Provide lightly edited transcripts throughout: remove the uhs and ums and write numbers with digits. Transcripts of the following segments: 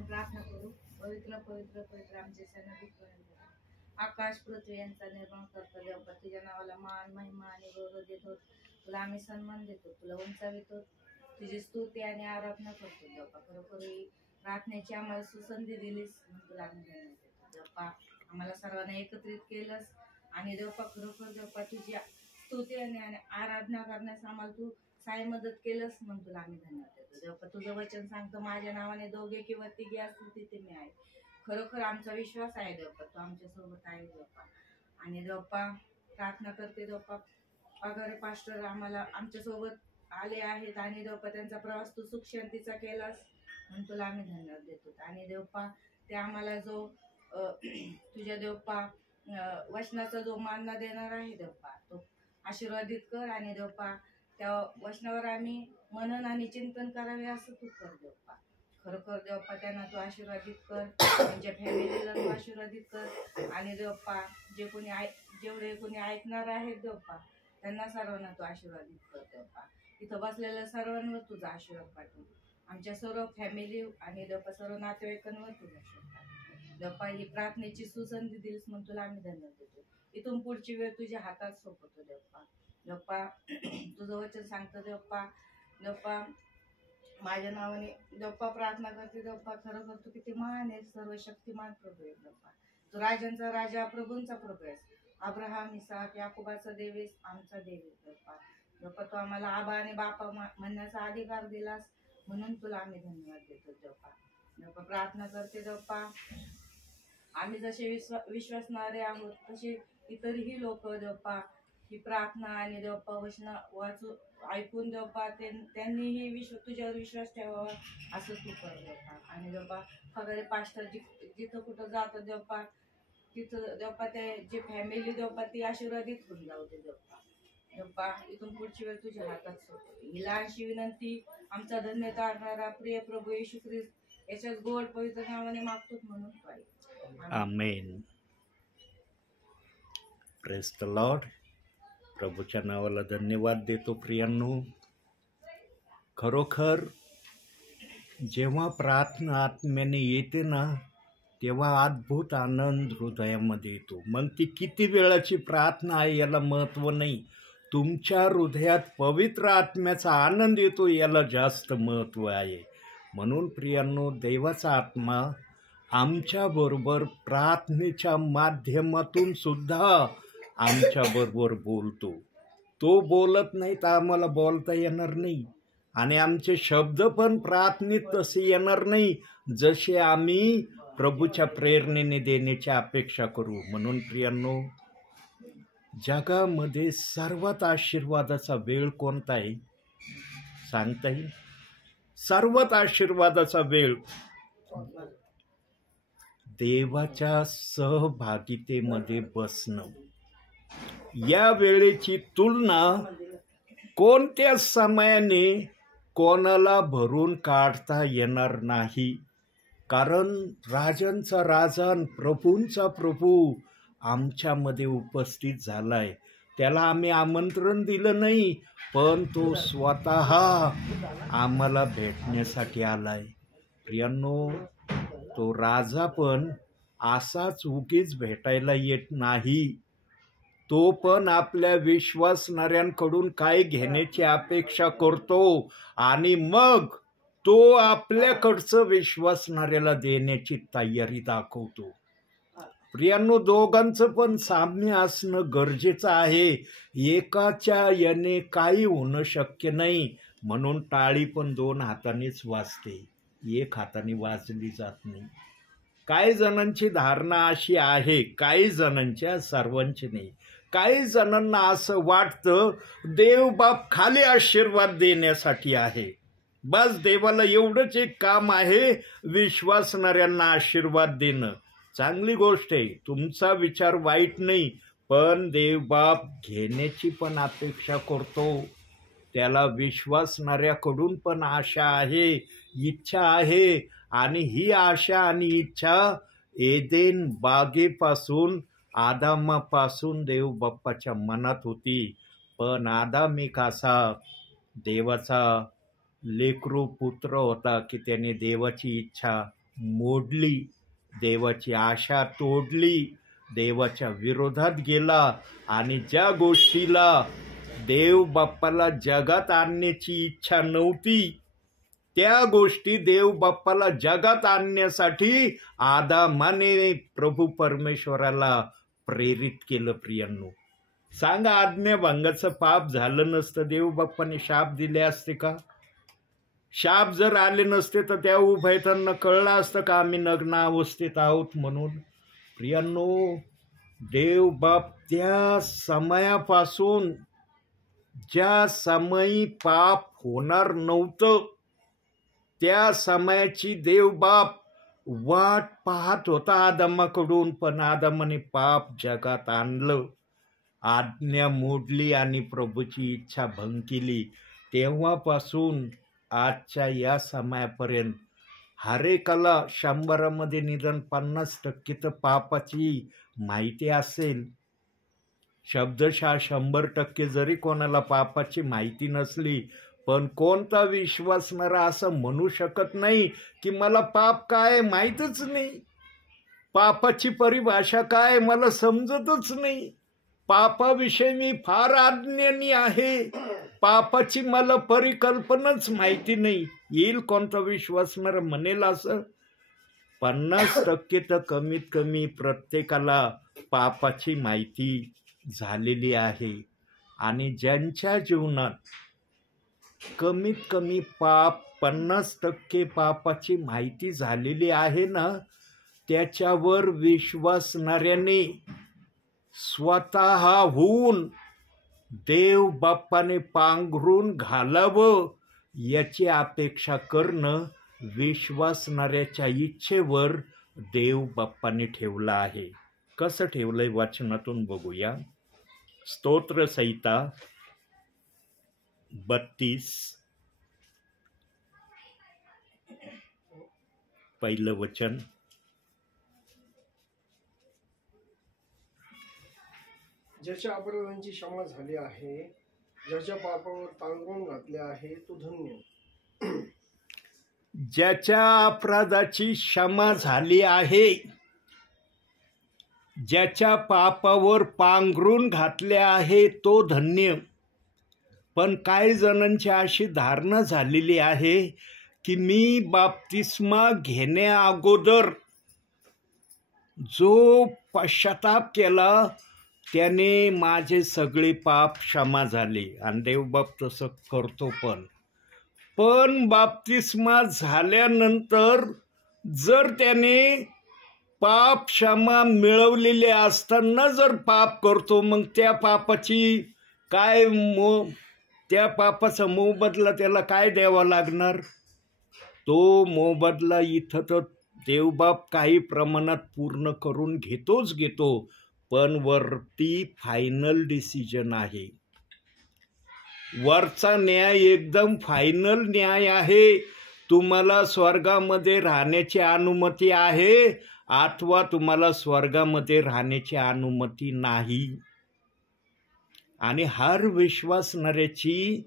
आपण प्रार्थना करू. पवित्र पवित्र पवित्र आमचे सन्निधी आकाश पृथ्वी यांचा निर्माण करतो देवपा, तुझ्या नावाला मान महिमा आणि गौरव देतो. तुला आम्ही सन्मान देतो, तुला उंचावितो, तुझी स्तुती आणि आराधना करतो देवपा. खरोखर प्रार्थनेची आम्हाला सुसंधी दिलीस म्हणून तुला आम्ही धन्यवाद देतो देवपा. आम्हाला सर्वांना एकत्रित केलंस आणि देवपा खरोखर देवपा तुझी स्तुती आणि आराधना करण्यास आम्हाला तू साई मदत केलंस म्हणून तुला आम्ही धन्यवाद देतो देवपा. तुझं वचन सांगतं माझ्या नावाने दोघे किंवा तिघे असतील तिथे मी आहे. खरोखर आमचा विश्वास आहे देवपा, तू आमच्या सोबत आहे देवपा. आणि देवपा प्रार्थना करते देवपा, अगरे पास्टर आम्हाला आमच्या सोबत आले आहेत आणि देवपा त्यांचा प्रवास तू सुख शांतीचा केलास म्हणून तुला आम्ही धन्यवाद देतो. आणि देवपा ते आम्हाला जो तुझ्या देवपा वचनाचा जो मानना देणार आहे देवपा, तो आशीर्वादित कर. आणि देवपा त्या वचनावर आम्ही मनन आणि चिंतन करावे असं तू कर देवपा. खरोखर देवपा त्यांना तू आशीर्वादित कर, त्यांच्या फॅमिलीला तू आशीर्वादित कर. आणि देवपा जेवढे कोणी ऐकणार आहेत देवपा त्यांना सर्वांना तू आशीर्वादित कर देवपा. इथं बसलेल्या सर्वांवर तुझा आशीर्वाद पाठव. आमच्या सर्व फॅमिली आणि देवपा सर्व नातेवाईकांवर तुझा आशीर्वाद पाठव देवपा. ही प्रार्थनेची सुसंधी दिलीस म्हणून तुला आम्ही धन्यवाद देतो. इथून पुढची वेळ तुझ्या हातात सोपवतो देवपा. देवपा तुझं वचन सांगतं देवपा, देवपा माझ्या नावाने देवपा प्रार्थना करते देवपा. खरोखर तू किती महान आहे, सर्व शक्तिमान प्रभू आहे देवपा. तू राजांचा राजा प्रभूंचा प्रभू आहेस. अब्राहम इसाक याकोबाचा देव आहेस, आमचा देव आहे देवपा. देवपा तू आम्हाला आबा आणि बापा म्हणण्याचा अधिकार दिलास म्हणून तुला आम्ही धन्यवाद देतो देवपा. देवपा प्रार्थना करते देवपा, आम्ही जसे विश्वासणारे आहोत तसे इतरही लोक देवपा ही प्रार्थना आणि देवपा वचन वाचू ऐकून देवपा त्यांनीही तुझ्यावर विश्वास ठेवावा असं तू कर देवपा. आणि देवपा वगैरे पास्टर जिथं कुठं जातं देवपा तिथं देवपा ते जे फॅमिली देवपा ती आशीर्वादित होऊन जाऊ दे देवपा. देवपा इथून पुढची वेळ तुझ्या हातात सोपवते. ही लहानशी विनंती आमचा धन्य करणारा प्रिय प्रभू येशू ख्रिस्त याच्याच गोड पवित्र नावाने मागतो म्हणून पाहिजे. आमेन. Praise the Lord. प्रभूच्या नावाला धन्यवाद देतो प्रियांनो. खरोखर जेव्हा प्रार्थना आत्म्याने येते ना तेव्हा अद्भुत आनंद हृदयामध्ये येतो. मग ती किती वेळाची प्रार्थना आहे याला महत्त्व नाही, तुमच्या हृदयात पवित्र आत्म्याचा आनंद येतो याला जास्त महत्त्व आहे. म्हणून प्रियांनो देवाचा आत्मा आमच्याबरोबर प्रार्थनेच्या माध्यमातून सुद्धा आमच्याबरोबर बोलतो. तो बोलत नाही तर आम्हाला बोलता येणार नाही आणि आमचे शब्द पण प्रार्थनेत तसे येणार नाही जसे आम्ही प्रभूच्या प्रेरणेने देण्याची अपेक्षा करू. म्हणून प्रियांनो जगामध्ये सर्वात आशीर्वादाचा वेळ कोणता आहे सांगता येईल? सर्वात आशीर्वादाचा वेळ देवाच्या सहभागितेमध्ये बसणं. या वेळेची तुलना कोणत्या समयाने कोणाला भरून काढता येणार नाही. कारण राजांचा राजा प्रभूंचा प्रभू आमच्यामध्ये उपस्थित झालाय. त्याला आम्ही आमंत्रण दिलं नाही पण तो स्वतः आम्हाला भेटण्यासाठी आलाय. प्रियांनो तो राजा पण असाच उगीच भेटायला येत नाही. तो पण आपल्या विश्वासणाऱ्यांकडून काय घेण्याची अपेक्षा करतो आणि मग तो आपल्याकडचं विश्वासणाऱ्याला देण्याची तयारी दाखवतो. प्रियांनो दोघांचं पण साम्य असणं गरजेचं आहे. एकाच्या याने काही होणं शक्य नाही. म्हणून टाळी पण दोन हातानेच वाजते, एक हाताने वाजली जात नाही. काही जणांची धारणा अशी आहे, काही जणांच्या सर्वांची नाही. काही जणांना असं वाटतं देव बाप खाली आशीर्वाद देण्यासाठी आहे. बस देवाला एवढंच एक काम आहे, विश्वासणाऱ्यांना आशीर्वाद देणं. चांगली गोष्ट आहे, तुमचा विचार वाईट नाही, पण देव बाप घेण्याची पण अपेक्षा करतो. त्याला विश्वासणाऱ्याकडून पण आशा आहे, इच्छा आहे. आणि ही आशा आणि इच्छा एदेन बागेपासून आदामापासून देव बाप्पाच्या मनात होती. पण आदाम एक असा देवाचा लेकरू पुत्र होता की त्याने देवाची इच्छा मोडली, देवाची आशा तोडली, देवाच्या विरोधात गेला आणि ज्या गोष्टीला देव बाप्पाला जगात आणण्याची इच्छा नव्हती त्या गोष्टी देव बाप्पाला जगात आणण्यासाठी आदामाने प्रभू परमेश्वराला प्रेरित केलं. प्रियांनो, सांगा, आज्ञाभंगाचं पाप झालं नसतं देव बाप्पाने शाप दिले असते का? शाप जर आले नसते तर त्या उभयतांना कळलं असतं का आम्ही नग्न अवस्थेत आहोत म्हणून? प्रियांनो, देव बाप त्या समयापासून ज्या समयी पाप होणार नव्हतं त्या समयाची देव बाप वाट पाहत होता आदमाकडून, पण आदमाने पाप जगात आणलं, आज्ञा मोडली आणि प्रभूची इच्छा भंग केली. तेव्हापासून आजच्या या समयापर्यंत हरेकाला 100मध्ये निदान 50% तर पापाची माहिती असेल. शब्दशः 100% जरी कोणाला पापाची माहिती नसली, पण कोणता विश्वासणारा असं म्हणू शकत नाही की मला पाप काय माहीतच नाही, पापाची परिभाषा काय मला समजतच नाही, पापाविषयी मी फार अज्ञानी आहे, पापाची मला परिकल्पनाच माहिती नाही. येईल कोणता विश्वासणार म्हणेल असं? 50% तर कमीत कमी प्रत्येकाला पापाची माहिती झालेली आहे. आणि ज्यांच्या जीवनात कमीत कमी पाप 50% पापाची माहिती झालेली आहे ना, त्याच्यावर विश्वासणाऱ्याने स्वतःहून देव बाप्पाने पांघरून घालावं याची अपेक्षा करणं विश्वासणाऱ्याच्या इच्छेवर देव बाप्पाने ठेवलं आहे. कसं ठेवलंय वाचनातून बघूया. स्तोत्रसंहिता 32 पहिलं वचन. ज्याच्या अपराधांची क्षमा झाली आहे, ज्याच्या पापावर पांघरून घातले आहे, तो धन्य. ज्याच्या अपराधाची क्षमा झाली आहे, ज्याच्या पापावर पांघरून घातले आहे, तो धन्य. पण काही जणांची अशी धारणा झालेली आहे की मी बाप्तिस्मा घेण्या अगोदर जो पश्चाताप केला त्याने माझे सगळे पाप क्षमा झाले, आणि देवबाप तसं करतो. पण बाप्तिस्मा झाल्यानंतर जर त्याने पाप क्षमा मिळवलेले असताना जर पाप करतो, मग त्या पापाची काय त्या पापाचा मोबदला त्याला काय द्यावा लागणार? तो मोबदला इथं तर देवबाप काही प्रमाणात पूर्ण करून घेतो, पण वरती फायनल डिसिजन आहे. वरचा न्याय एकदम फायनल न्याय आहे. तुम्हाला स्वर्गामध्ये राहण्याची अनुमती आहे अथवा तुम्हाला स्वर्गामध्ये राहण्याची अनुमती नाही. आणि हर विश्वासणाऱ्याची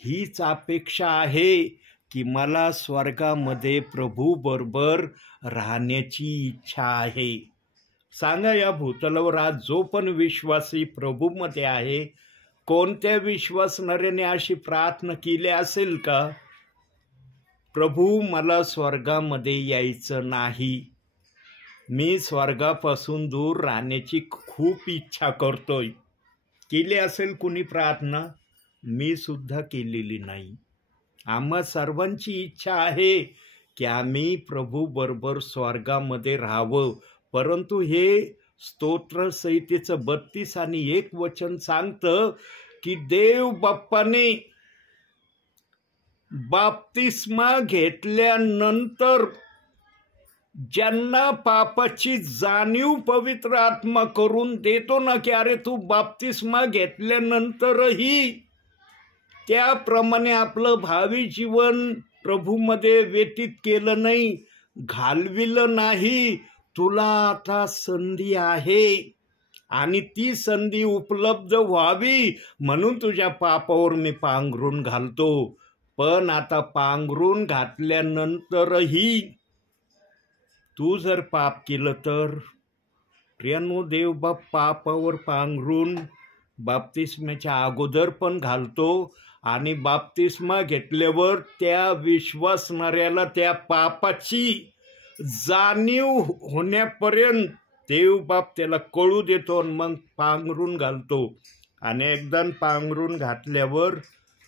हीच अपेक्षा आहे की मला स्वर्गामध्ये प्रभू बरोबर राहण्याची इच्छा आहे. सांगा, या भूतलावर आज जो पण विश्वासी प्रभूमध्ये आहे, कोणत्या विश्वासणाऱ्याने अशी प्रार्थना केली असेल का, प्रभू मला स्वर्गामध्ये यायचं नाही, मी स्वर्गापासून दूर राहण्याची खूप इच्छा करतोय? केली असेल कुणी प्रार्थना? मी सुद्धा केलेली नाही. आम्हा सर्वांची इच्छा आहे की आम्ही प्रभू बरोबर स्वर्गामध्ये राहावं. परंतु हे स्तोत्रसंहितेचं 32 आणि 1 वचन सांगतं की देव बाप्पाने बाप्तिस्मा घेतल्यानंतर ज्यांना पापाची जाणीव पवित्र आत्मा करून देतो ना, की अरे तू बाप्तिस्मा घेतल्यानंतरही त्याप्रमाणे आपलं भावी जीवन प्रभूमध्ये व्यतीत केलं नाही, घालविलं नाही, तुला आता संधी आहे आणि ती संधी उपलब्ध व्हावी म्हणून तुझ्या पापावर मी पांघरून घालतो. पण आता पांघरून घातल्यानंतरही तू जर पाप केलं तर प्रियांनो, देव बाप पापावर पांघरून बाप्तिस्म्याच्या अगोदर पण घालतो आणि बाप्तिस्मा घेतल्यावर त्या विश्वासणाऱ्याला त्या पापाची जाणीव होण्यापर्यंत देव बाप त्याला कळू देतो आणि मग पांघरून घालतो. आणि एकदा पांघरून घातल्यावर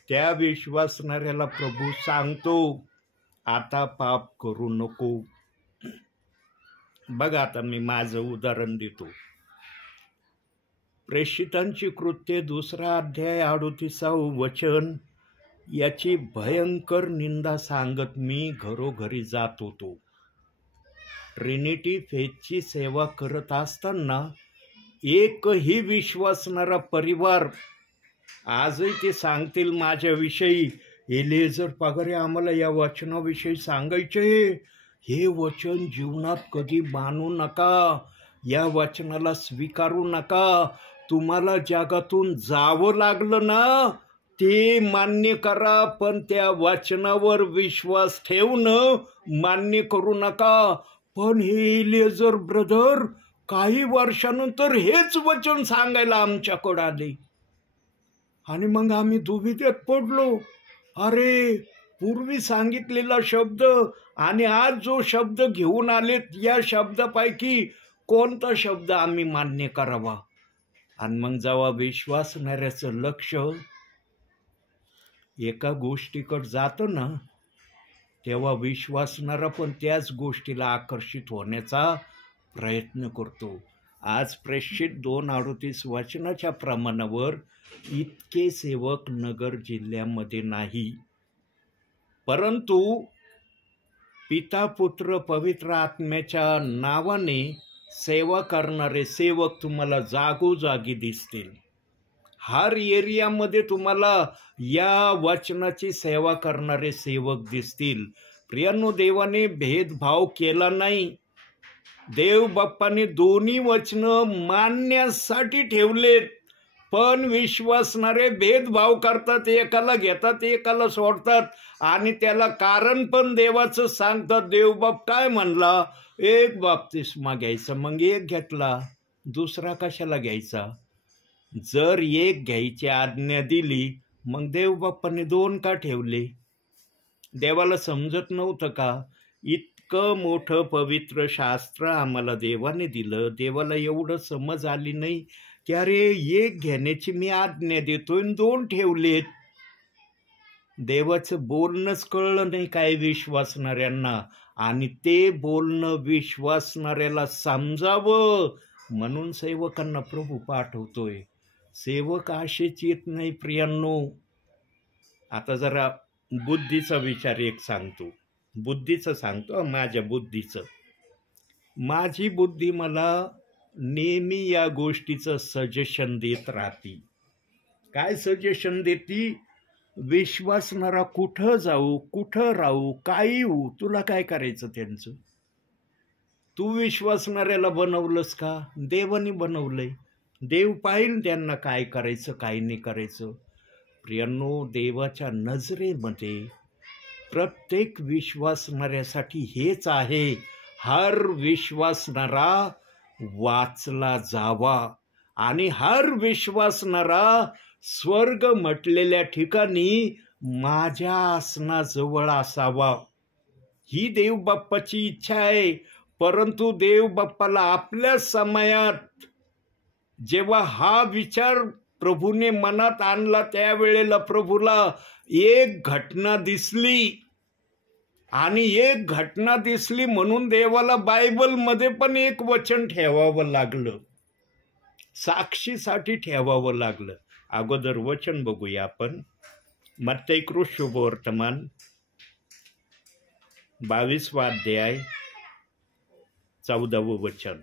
त्या विश्वासणाऱ्याला प्रभू सांगतो, आता पाप करू नको. बघा, आता मी माझं उदाहरण देतो. प्रेषितांची कृत्ये 2 अध्याय 38 वचन, याची भयंकर निंदा सांगत मी घरोघरी जात होतो. ट्रिनिटी फेथची सेवा करत असताना एकही विश्वासणारा परिवार, आजही ते सांगतील माझ्याविषयी, एलिएझर पगारे आम्हाला या वचनाविषयी सांगायचे, हे वचन जीवनात कधी मानू नका, या वचनाला स्वीकारू नका. तुम्हाला जगातून जावं लागलं ना, ते मान्य करा, पण त्या वचनावर विश्वास ठेवणं मान्य करू नका. पण हे एलिएझर ब्रदर काही वर्षानंतर हेच वचन सांगायला आमच्याकडे आले आणि मग आम्ही दुविधेत पडलो. अरे, पूर्वी सांगितलेला शब्द आणि आज जो शब्द घेऊन आलेत, या शब्दापैकी कोणता शब्द आम्ही मान्य करावा? आणि मग जेव्हा विश्वासणाऱ्याचं लक्ष एका गोष्टीकडे जातं ना, तेव्हा विश्वासणारा पण त्याच गोष्टीला आकर्षित होण्याचा प्रयत्न करतो. आज प्रेषित 2:38 वचनाच्या प्रमाणावर इतके सेवक नगर जिल्ह्यामध्ये नाही, परंतु पिता पुत्र पवित्र आत्म्याच्या नावाने सेवा करणारे सेवक तुम्हाला जागोजागी दिसतील. हर एरियामध्ये तुम्हाला या वचनाची सेवा करणारे सेवक दिसतील. प्रियांनो, देवाने भेदभाव केला नाही. देव बाप्पाने दोन्ही वचनं मानण्यासाठी ठेवलेत, पण विश्वासणारे भेदभाव करतात, एकाला घेतात एकाला सोडतात आणि त्याला कारण पण देवाचं सांगतात. देवबाप काय म्हणला, एक बाप्तिस्मा घ्यायचा, मग एक घेतला, दुसरा कशाला घ्यायचा? जर एक घ्यायची आज्ञा दिली, मग देवबाप्पाने 2 का ठेवले? देवाला समजत नव्हतं का? इतकं मोठं पवित्र शास्त्र आम्हाला देवाने दिलं, देवाला एवढं समज आली नाही की अरे, एक घेण्याची मी आज्ञा देतोय, 2 ठेवलेत. देवाचं बोलणंच कळलं नाही काय विश्वासणाऱ्यांना, आणि ते बोलणं विश्वासणाऱ्याला समजावं म्हणून सेवकांना प्रभू पाठवतोय. सेवक असेच येत नाही प्रियांनो. आता जरा बुद्धीचा विचार एक सांगतो, बुद्धीचं सांगतो, माझ्या बुद्धीचं. माझी बुद्धी मला नेहमी या गोष्टीचं सजेशन देत राहते. काय सजेशन देती? विश्वासणारा कुठं जाऊ, कुठं राहू, काही होऊ, तुला काय करायचं त्यांचं? तू विश्वासणाऱ्याला बनवलंस का? देवाने बनवलंय. देव पाहिल त्यांना काय करायचं काय नाही करायचं. प्रियांनो, देवाच्या नजरेमध्ये प्रत्येक विश्वासणाऱ्यासाठी हेच आहे, हर विश्वासणारा वाचला जावा आणि हर विश्वासणारा स्वर्ग म्हटलेल्या ठिकाणी माझ्या आसनाजवळ असावा. ही देव बाप्पाची इच्छा आहे. परंतु देव बाप्पाला आपल्या समयात जेव्हा हा विचार प्रभूने मनात आणला, त्यावेळेला प्रभूला एक घटना दिसली, आणि एक घटना दिसली म्हणून देवाला बायबलमध्ये पण एक वचन ठेवावं लागलं, साक्षीसाठी ठेवावं लागलं. अगोदर वचन बघूया आपण. मत्ती शुभवर्तमान 22 अध्याय 14 वचन.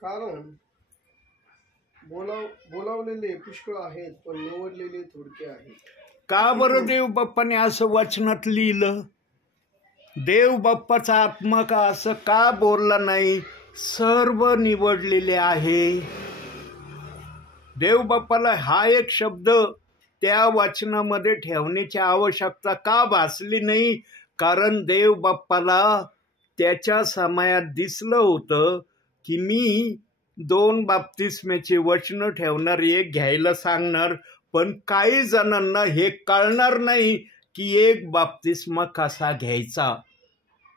कारण बोलावलेले पुष्कळ आहेत, पण निवडलेले थोडके आहेत. का बरं देव बाप्पाने असं वचनात लिहिलं? देव बाप्पाचा आत्मा का असं का बोलला नाही? सर्व निवडलेले आहे, देवबाप्पाला हा एक शब्द त्या वचनामध्ये ठेवण्याची आवश्यकता का भासली नाही? कारण देवबाप्पाला त्याच्या समयात दिसलं होतं की मी 2 बाप्तिस्म्याची वचनं ठेवणार, एक घ्यायला सांगणार, पण काही जणांना हे कळणार नाही की एक बाप्तिस्मा कसा घ्यायचा.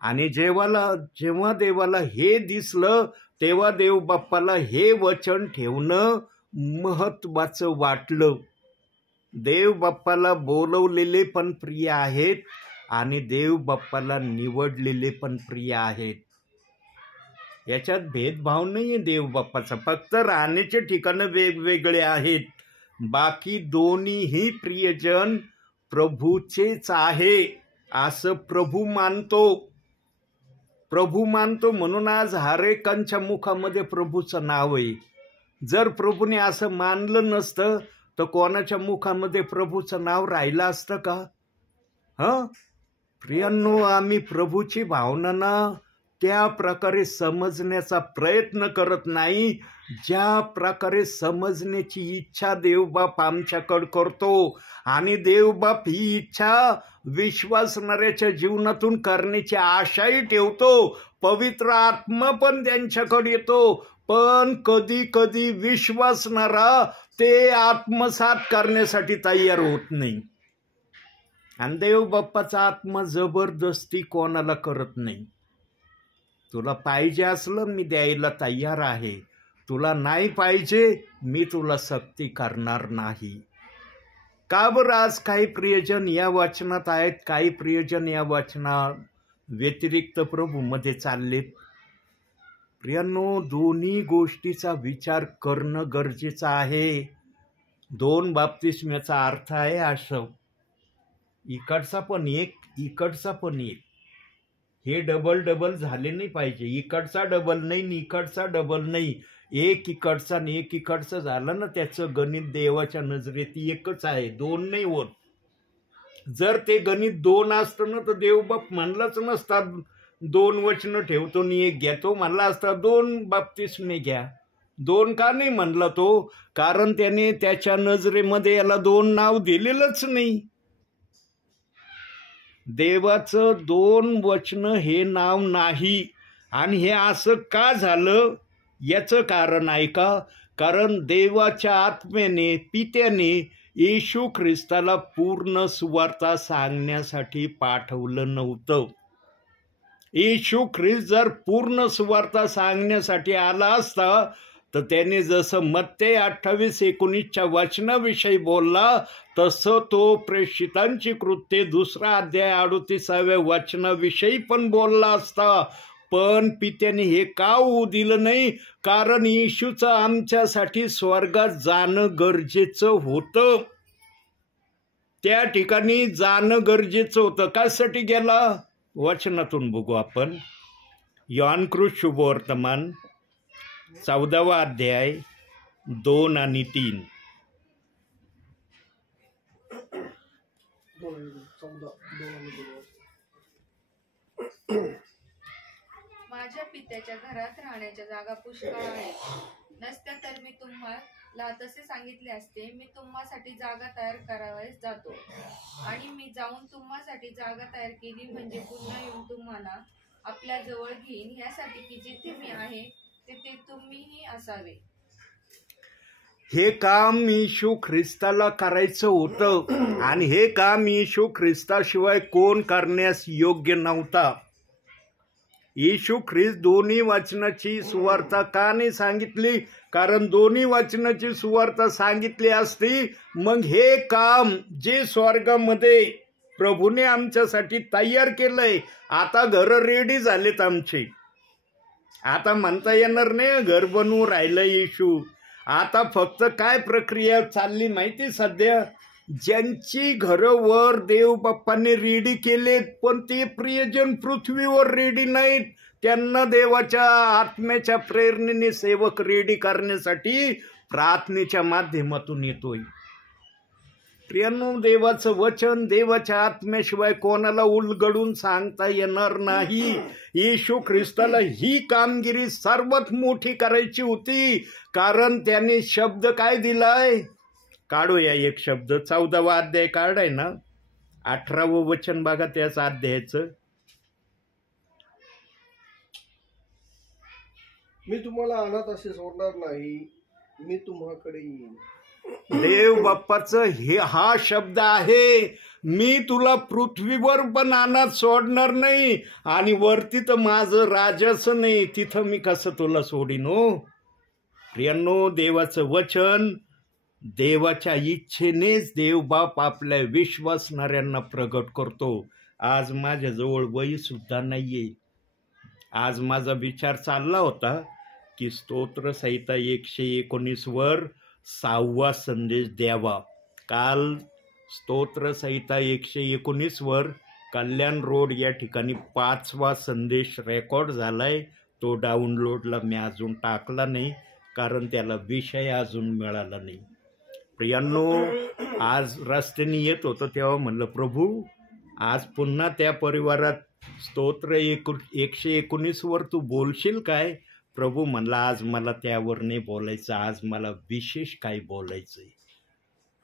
आणि जेव्हा देवाला हे दिसलं तेव्हा देवबाप्पाला हे वचन ठेवणं महत्वाचं वाटलं. देवबाप्पाला बोलवलेले पण प्रिय आहेत आणि देवबाप्पाला निवडलेले पण प्रिय आहेत. याच्यात भेदभाव नाहीये देवबाप्पाचा, फक्त राहण्याचे ठिकाणं वेगवेगळे आहेत. बाकी दोन्हीही प्रियजन प्रभूचेच आहे असं प्रभू मानतो म्हणून आज हरेकांच्या मुखामध्ये प्रभूचं नाव आहे. जर प्रभूने असं मानलं नसतं तर कोणाच्या मुखामध्ये प्रभूचं नाव राहिलं असतं का? प्रियांनो, आम्ही प्रभूची भावना ना त्या प्रकारे समजण्याचा प्रयत्न करत नाही ज्या प्रकारे समजण्याची इच्छा देवबाप आमच्याकडे करतो. आणि देवबाप ही इच्छा विश्वासणाऱ्याच्या जीवनातून करण्याची आशाही ठेवतो. पवित्र आत्मा पण त्यांच्याकडे येतो, पण कधी कधी विश्वासणारा ते आत्मसात करण्यासाठी तयार होत नाही. आणि देवबाप्पाचा आत्मा जबरदस्ती कोणाला करत नाही. तुला पाहिजे असलं मी द्यायला तयार आहे, तुला नाही पाहिजे मी तुला सक्ती करणार नाही. का बरं आज काही प्रियजन या वचनात आहेत, काही प्रियजन या वचना व्यतिरिक्त प्रभूमध्ये चाललेत? प्रियांनो, दोन्ही गोष्टीचा विचार करणं गरजेचं आहे. 2 बाप्तिस्म्याचा अर्थ आहे असं, इकडचा पण एक इकडचा पण एक, हे डबल झाले नाही पाहिजे. इकडचा डबल नाही, इकडचा डबल नाही, एक इकडचा आणि एक इकडचं झालं ना, त्याचं गणित देवाच्या नजरेत एकच आहे, 2 नाही होत. जर ते गणित 2 असतं ना तर देवबाप म्हणलाच नसता 2 वचनं ठेवतो आणि 1 घेतो, म्हणला असता 2 बाप्तिस्मे घ्या. 2 का नाही म्हणला तो? कारण त्याने त्याच्या नजरेमध्ये याला 2 नाव दिलेलंच नाही. देवाचं 2 वचनं हे नाव नाही. आणि हे असं का झालं याचं कारण आहे का? कारण देवाच्या आत्म्याने, पित्याने येशू ख्रिस्ताला पूर्ण सुवार्ता सांगण्यासाठी पाठवलं नव्हतं. येशू ख्रिस्त जर पूर्ण सुवार्ता सांगण्यासाठी आला असता तर त्याने जसं मत्ते 28:19 वचनाविषयी बोलला तसं तो प्रेषितांची कृत्ये 2 अध्याय 38 वचनाविषयी पण बोलला असता. पण पित्याने हे का होऊ दिलं नाही? कारण येशूचं आमच्यासाठी स्वर्गात जाणं गरजेचं होतं. त्या ठिकाणी जाणं गरजेचं होतं. कशासाठी गेला? वचनातून बघू आपण. योहानकृत शुभवर्तमान 14वा अध्याय 2 आणि 3. 14:2 माझ्या पित्याच्या घरात राहण्याच्या जागा पुष्कळ आहेत. नसत्या तर मी तुम्हाला तसे सांगितले असते. मी तुम्हासाठी जागा तयार करावयास जातो. आणि मी जाऊन तुम्हासाठी जागा तयार केली म्हणजे पुन्हा येऊन तुम्हाला आपल्या जवळ घेईन, यासाठी की जिथे मी आहे तिथे तुम्हीही असावे. हे काम येशू ख्रिस्ताला करायचं होतं आणि हे काम येशू ख्रिस्ताशिवाय कोण करण्यास योग्य नव्हता. येशू ख्रिस्त दोन्ही वचनाची सुवार्ता का नाही सांगितली? कारण दोन्ही वचनाची सुवार्ता सांगितली असती मग हे काम जे स्वर्गामध्ये प्रभूने आमच्यासाठी तयार केलंय, आता घर रेडी झालेत आमचे. आता म्हणता येणार नाही घर बनवून राहिलं येशू. आता फक्त काय प्रक्रिया चालली माहिती? सध्या ज्यांची घरं वर देवबाप्पाने रेडी केलेत पण ते प्रियजन पृथ्वीवर रेडी नाहीत, त्यांना देवाच्या आत्म्याच्या प्रेरणेने सेवक रेडी करण्यासाठी प्रार्थनेच्या माध्यमातून येतोय. प्रियांनो, देवाचं वचन देवाच्या आत्म्याशिवाय कोणाला उलगडून सांगता येणार नाही. येशू ख्रिस्ताला ही कामगिरी सर्वात मोठी करायची होती, कारण त्याने शब्द काय दिलाय. काढूया एक शब्द, 14वा अध्याय काढाय ना, 18वं वचन बघा त्याच अध्यायाचं. मी तुम्हाला अनाथ असे सोडणार नाही, मी तुम्हाकडे येईन. देव बाप्पाचं हा शब्द आहे, मी तुला पृथ्वीवर पण अनाथ सोडणार नाही, आणि वरती तर माझं राजाचं नाही, तिथं मी कसं तुला सोडीन हो. प्रियांनो, देवाचं वचन देवाच्या इच्छेनेच देवबाप आपल्या विश्वासणाऱ्यांना प्रगट करतो. आज माझ्याजवळ वही सुद्धा नाहीये. आज माझा विचार चालला होता की स्तोत्र संहिता 119 वर 6वा संदेश द्यावा. काल स्तोत्र संहिता 119 वर कल्याण रोड या ठिकाणी 5वा संदेश रेकॉर्ड झालाय. तो डाउनलोडला मी अजून टाकला नाही, कारण त्याला विषय अजून मिळाला नाही. प्रियांनो, आज रस्त्याने येत होतं तेव्हा म्हणलं, प्रभू आज पुन्हा त्या परिवारात स्तोत्र 119 वर तू बोलशील काय. प्रभू म्हणला, आज मला त्यावर नाही बोलायचं, आज मला विशेष काय बोलायचंय.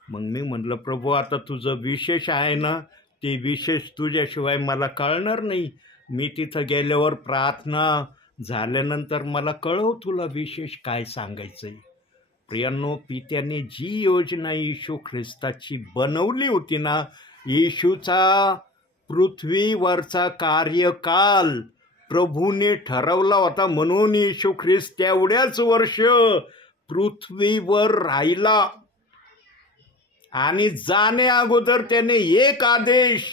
मग मी म्हणलं, प्रभू आता तुझं विशेष आहे ना, ते विशेष तुझ्याशिवाय मला कळणार नाही. मी तिथं गेल्यावर प्रार्थना झाल्यानंतर मला कळव तुला विशेष काय सांगायचंय. प्रियांनो, पित्याने जी योजना येशू ख्रिस्ताची बनवली होती ना, येशूचा पृथ्वीवरचा कार्यकाल प्रभूने ठरवला होता, म्हणून येशू ख्रिस्त तेवढ्याच वर्ष पृथ्वीवर राहिला. आणि जाणे अगोदर त्याने एक आदेश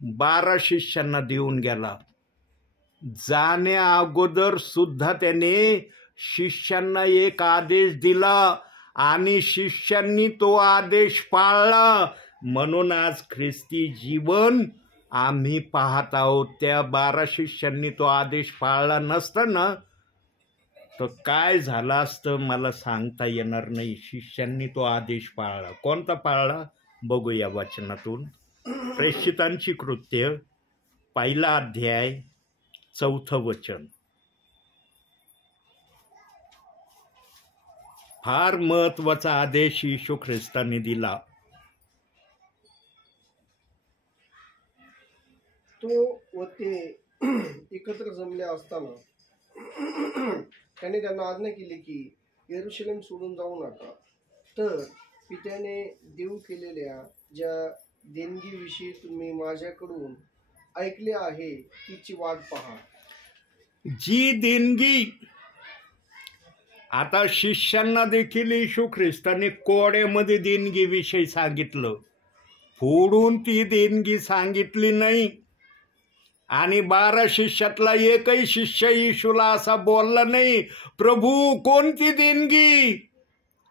12 शिष्यांना देऊन गेला. जाण्या अगोदर सुद्धा त्याने शिष्यांना एक आदेश दिला, आणि शिष्यांनी तो आदेश पाळला. म्हणून आज ख्रिस्ती जीवन आम्ही पाहत आहोत. त्या 12 शिष्यांनी तो आदेश पाळला नसताना तर काय झालं असतं मला सांगता येणार नाही. शिष्यांनी तो आदेश पाळला. कोणता पाळला बघूया वचनातून. प्रेषितांची कृत्य 1 अध्याय 4 वचन. फार महत्वाचा आदेश येशू ख्रिस्ताने दिला. तो व ते एकत्र जमले असताना त्याने त्यांना आज्ञा केली की यरूशलेम सोडून जाऊ नका, तर पित्याने देऊ केलेल्या ज्या देणगीविषयी तुम्ही माझ्याकडून ऐकले आहे तिची वाट पहा. जी देणगी आता शिष्यांना देखील येशू ख्रिस्ताने कोड्यामध्ये देणगीविषयी सांगितलं, फोडून ती देणगी सांगितली नाही. आणि 12 शिष्यातला एकही शिष्य येशूला असा बोलला नाही, प्रभू कोणती देणगी,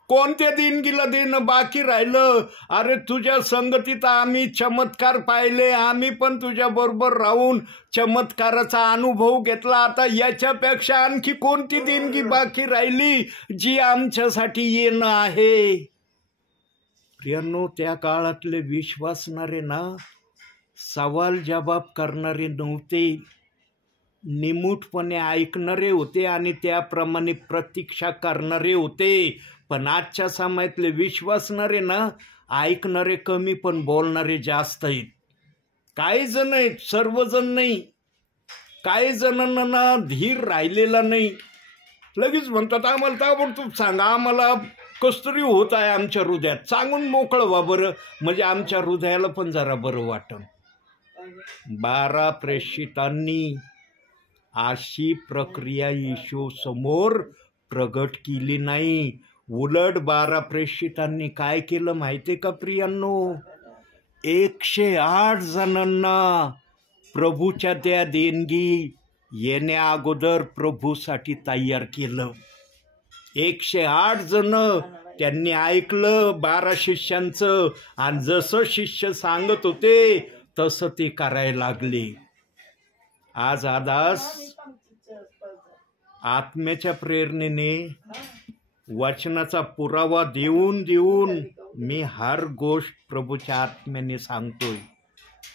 कोणत्या देणगीला देणं बाकी राहिलं. अरे तुझ्या संगतीत आम्ही चमत्कार पाहिले, आम्ही पण तुझ्या बरोबर राहून चमत्काराचा अनुभव घेतला. आता याच्यापेक्षा आणखी कोणती देणगी बाकी राहिली जी आमच्यासाठी येणं आहे. प्रियांनो, त्या काळातले विश्वासणारे ना सवाल जबाब करणारे नव्हते, निमूटपणे ऐकणारे होते आणि त्याप्रमाणे प्रतीक्षा करणारे होते. पण आजच्या समयातले विश्वासणारे ना ऐकणारे कमी पण बोलणारे जास्त आहेत. काही जण आहेत, सर्वजण नाही. काही जणांना ना धीर राहिलेला नाही. लगेच म्हणतात आम्हाला ताबडतोब सांगा, आम्हाला कसतरी होत आहे आमच्या हृदयात, सांगून मोकळं व्हा बरं, म्हणजे आमच्या हृदयाला पण जरा बरं वाटन. 12 प्रेषितांनी अशी प्रक्रिया येशू समोर प्रगट केली नाही. उलट 12 प्रेषितांनी काय केलं माहिती का प्रियांनो, 108 जणांना प्रभूच्या त्या देणगी येण्या अगोदर प्रभूसाठी तयार केलं. 108 जण त्यांनी ऐकलं 12 शिष्यांचं, आणि जसं शिष्य सांगत होते तसं ते करायला लागले. आज आदास आत्म्याच्या प्रेरणेने वचनाचा पुरावा देऊन देऊन मी हर गोष्ट प्रभूच्या आत्म्याने सांगतोय.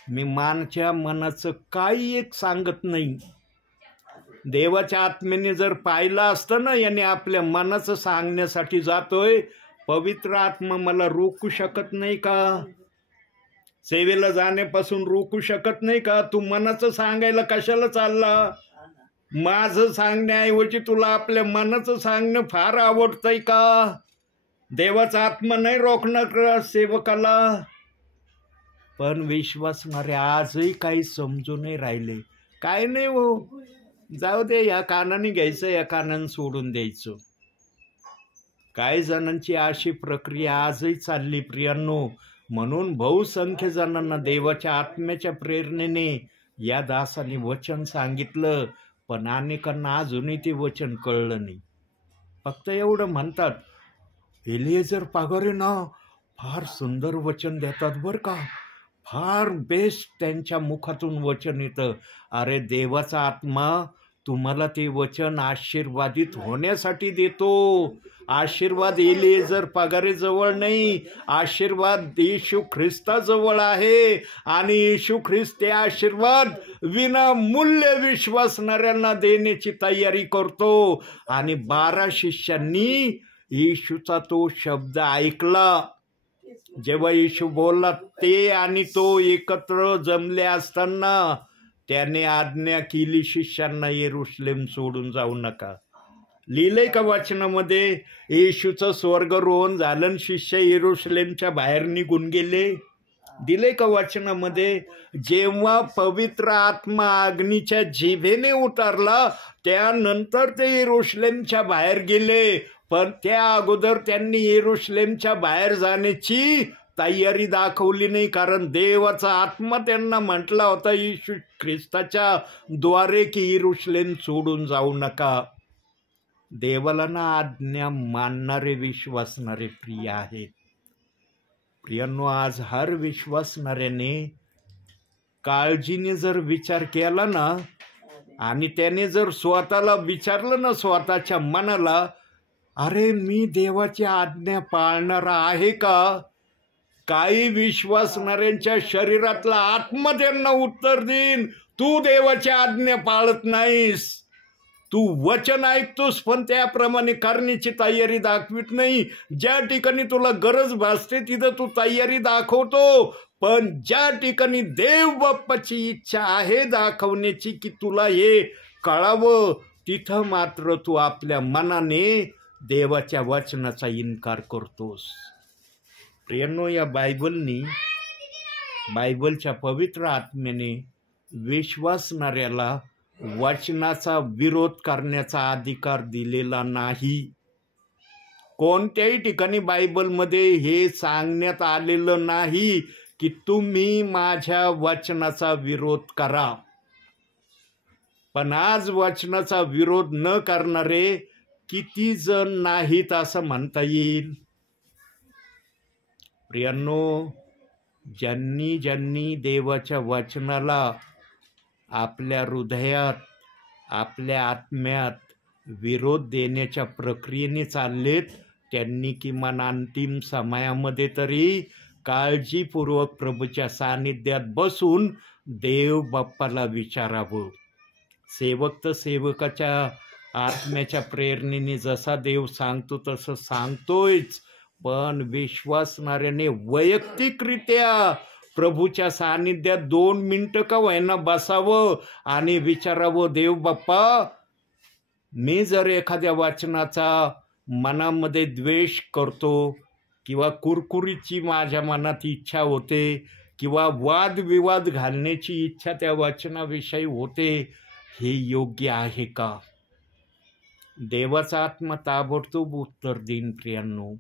मी मानच्या मनाचं काही एक सांगत नाही. देवाच्या आत्म्याने जर पाहिलं असतं ना, याने आपल्या मनाचं सांगण्यासाठी जातोय, पवित्र आत्मा मला रोखू शकत नाही का? सेवेला जाण्यापासून रोखू शकत नाही का? तू मनाचं सांगायला कशाला चालला? माझं सांगण्याऐवजी तुला आपल्या मनाचं सांगणं फार आवडतंय का? देवाचा आत्मा नाही रोखणार सेवकाला. पण विश्वासणारे आजही काही समजून नाही राहिले. काय नाही हो, जाऊ दे, या कानाने घ्यायचं, या कानाने सोडून द्यायचं. काही जणांची अशी प्रक्रिया आजही चालली प्रियांनो. म्हणून बहुसंख्य जणांना देवाच्या आत्म्याच्या प्रेरणेने या दासाने वचन सांगितलं, पण अनेकांना अजूनही ते वचन कळलं नाही. फक्त एवढं म्हणतात, एलिएझर पगारे ना फार सुंदर वचन देतात बरं का, फार बेस्ट त्यांच्या मुखातून वचन येतं. अरे, देवाचा आत्मा तुम्हाला ते वचन आशीर्वादित होण्यासाठी देतो. आशीर्वाद एलिएझर पगारे जवळ नाही, आशीर्वाद येशू ख्रिस्ताजवळ आहे. आणि येशू ख्रिस्त ते आशीर्वाद विनामूल्य विश्वासणाऱ्यांना देण्याची तयारी करतो. आणि 12 शिष्यांनी येशूचा तो शब्द ऐकला. जेव्हा येशू बोलला, ते आणि तो एकत्र जमले असताना त्याने आज्ञा केली शिष्यांना, यरूशलेम सोडून जाऊ नका. लिहिलंय का वचनामध्ये? येशूचं स्वर्गरोहण झालं, शिष्य यरूशलेमच्या बाहेर निघून गेले. दिले का वचनामध्ये? जेव्हा पवित्र आत्मा अग्नीच्या जिभेने उतरला त्यानंतर ते यरूशलेमच्या बाहेर गेले. पण त्या अगोदर त्यांनी यरूशलेमच्या बाहेर जाण्याची तयारी दाखवली नाही, कारण देवाचा आत्मा त्यांना म्हटला होता येशू ख्रिस्ताच्या द्वारे की यरूशलेम सोडून जाऊ नका. देवाला ना आज्ञा मानणारे विश्वासणारे प्रिय आहेत. प्रियांनो, आज हर विश्वासणाऱ्याने काळजीने जर विचार केला ना, आणि त्याने जर स्वतःला विचारलं ना, स्वतःच्या मनाला, अरे मी देवाची आज्ञा पाळणारा आहे का? काही विश्वासणाऱ्यांच्या शरीरातला आत्मा त्यांना उत्तर देईन, तू देवाची आज्ञा पाळत नाहीस. तू वचन ऐकतोस पण त्याप्रमाणे करण्याची तयारी दाखवित नाही. ज्या ठिकाणी तुला गरज भासते तिथं तू तयारी दाखवतो, पण ज्या ठिकाणी देव बाप्पाची इच्छा आहे दाखवण्याची की तुला हे कळावं, तिथं मात्र तू आपल्या मनाने देवाच्या वचनाचा इन्कार करतोस. प्रियांनो, या बायबलच्या पवित्र आत्म्याने विश्वासणाऱ्याला वचनाचा विरोध करण्याचा अधिकार दिलेला नाही. कोणत्याही ठिकाणी बायबलमध्ये हे सांगण्यात आलेलं नाही की तुम्ही माझ्या वचनाचा विरोध करा. पण आज वचनाचा विरोध न करणारे किती जण नाहीत असं म्हणता येईल. प्रियांनो, ज्यांनी ज्यांनी देवाच्या वचनाला आपल्या हृदयात, आपल्या आत्म्यात विरोध देण्याच्या प्रक्रियेने चाललेत, त्यांनी किमान अंतिम समयामध्ये तरी काळजीपूर्वक प्रभूच्या सानिध्यात बसून देव बाप्पाला विचारावं. सेवक तर सेवकाच्या आत्म्याच्या प्रेरणेने जसा देव सांगतो तसं सांगतोयच, पण विश्वासणाऱ्याने वैयक्तिकरित्या प्रभूच्या सानिध्यात 2 मिनिटं का व्हायना बसावं आणि विचारावं, देव बाप्पा, मी जर एखाद्या वचनाचा मनामध्ये द्वेष करतो किंवा कुरकुरीची माझ्या मनात इच्छा होते किंवा वादविवाद घालण्याची इच्छा त्या वचनाविषयी होते, हे योग्य आहे का? देवाचा आत्मा ताबडतोब उत्तर देईन. प्रियांनो,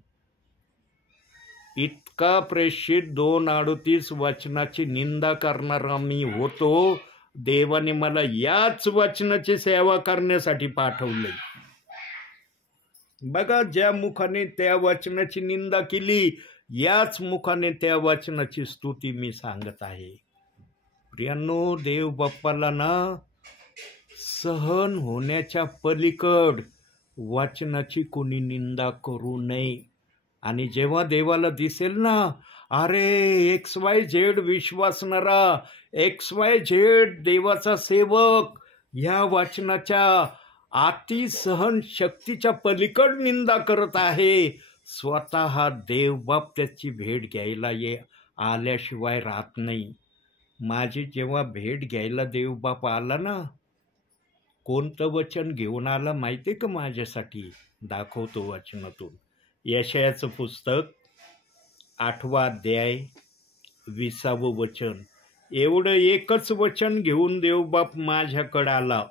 इतका प्रेषित 2:38 वचनाची निंदा करणारा मी होतो, देवाने मला याच वचनाची सेवा करण्यासाठी पाठवले. बघा, ज्या मुखाने त्या वचनाची निंदा केली, याच मुखाने त्या वचनाची स्तुती मी सांगत आहे. प्रियांनो, देव बाप्पाला ना सहन होण्याच्या पलीकड वचनाची कोणी निंदा करू नये. आणि जेव्हा देवाला दिसेल ना, अरे XYZ विश्वासणारा, XYZ देवाचा सेवक ह्या वचनाच्या अतिसहन शक्तीच्या पलीकड निंदा करत आहे, स्वतः देवबाप त्याची भेट घ्यायला आल्याशिवाय राहत नाही. माझी जेव्हा भेट घ्यायला देवबाप आला ना, कोणतं वचन घेऊन आला माहिती आहे का माझ्यासाठी? दाखवतो वचनातून. यशायाचं पुस्तक 8वा अध्याय 20वं वचन. एवढं एकच वचन घेऊन देवबाप माझ्याकडे आला.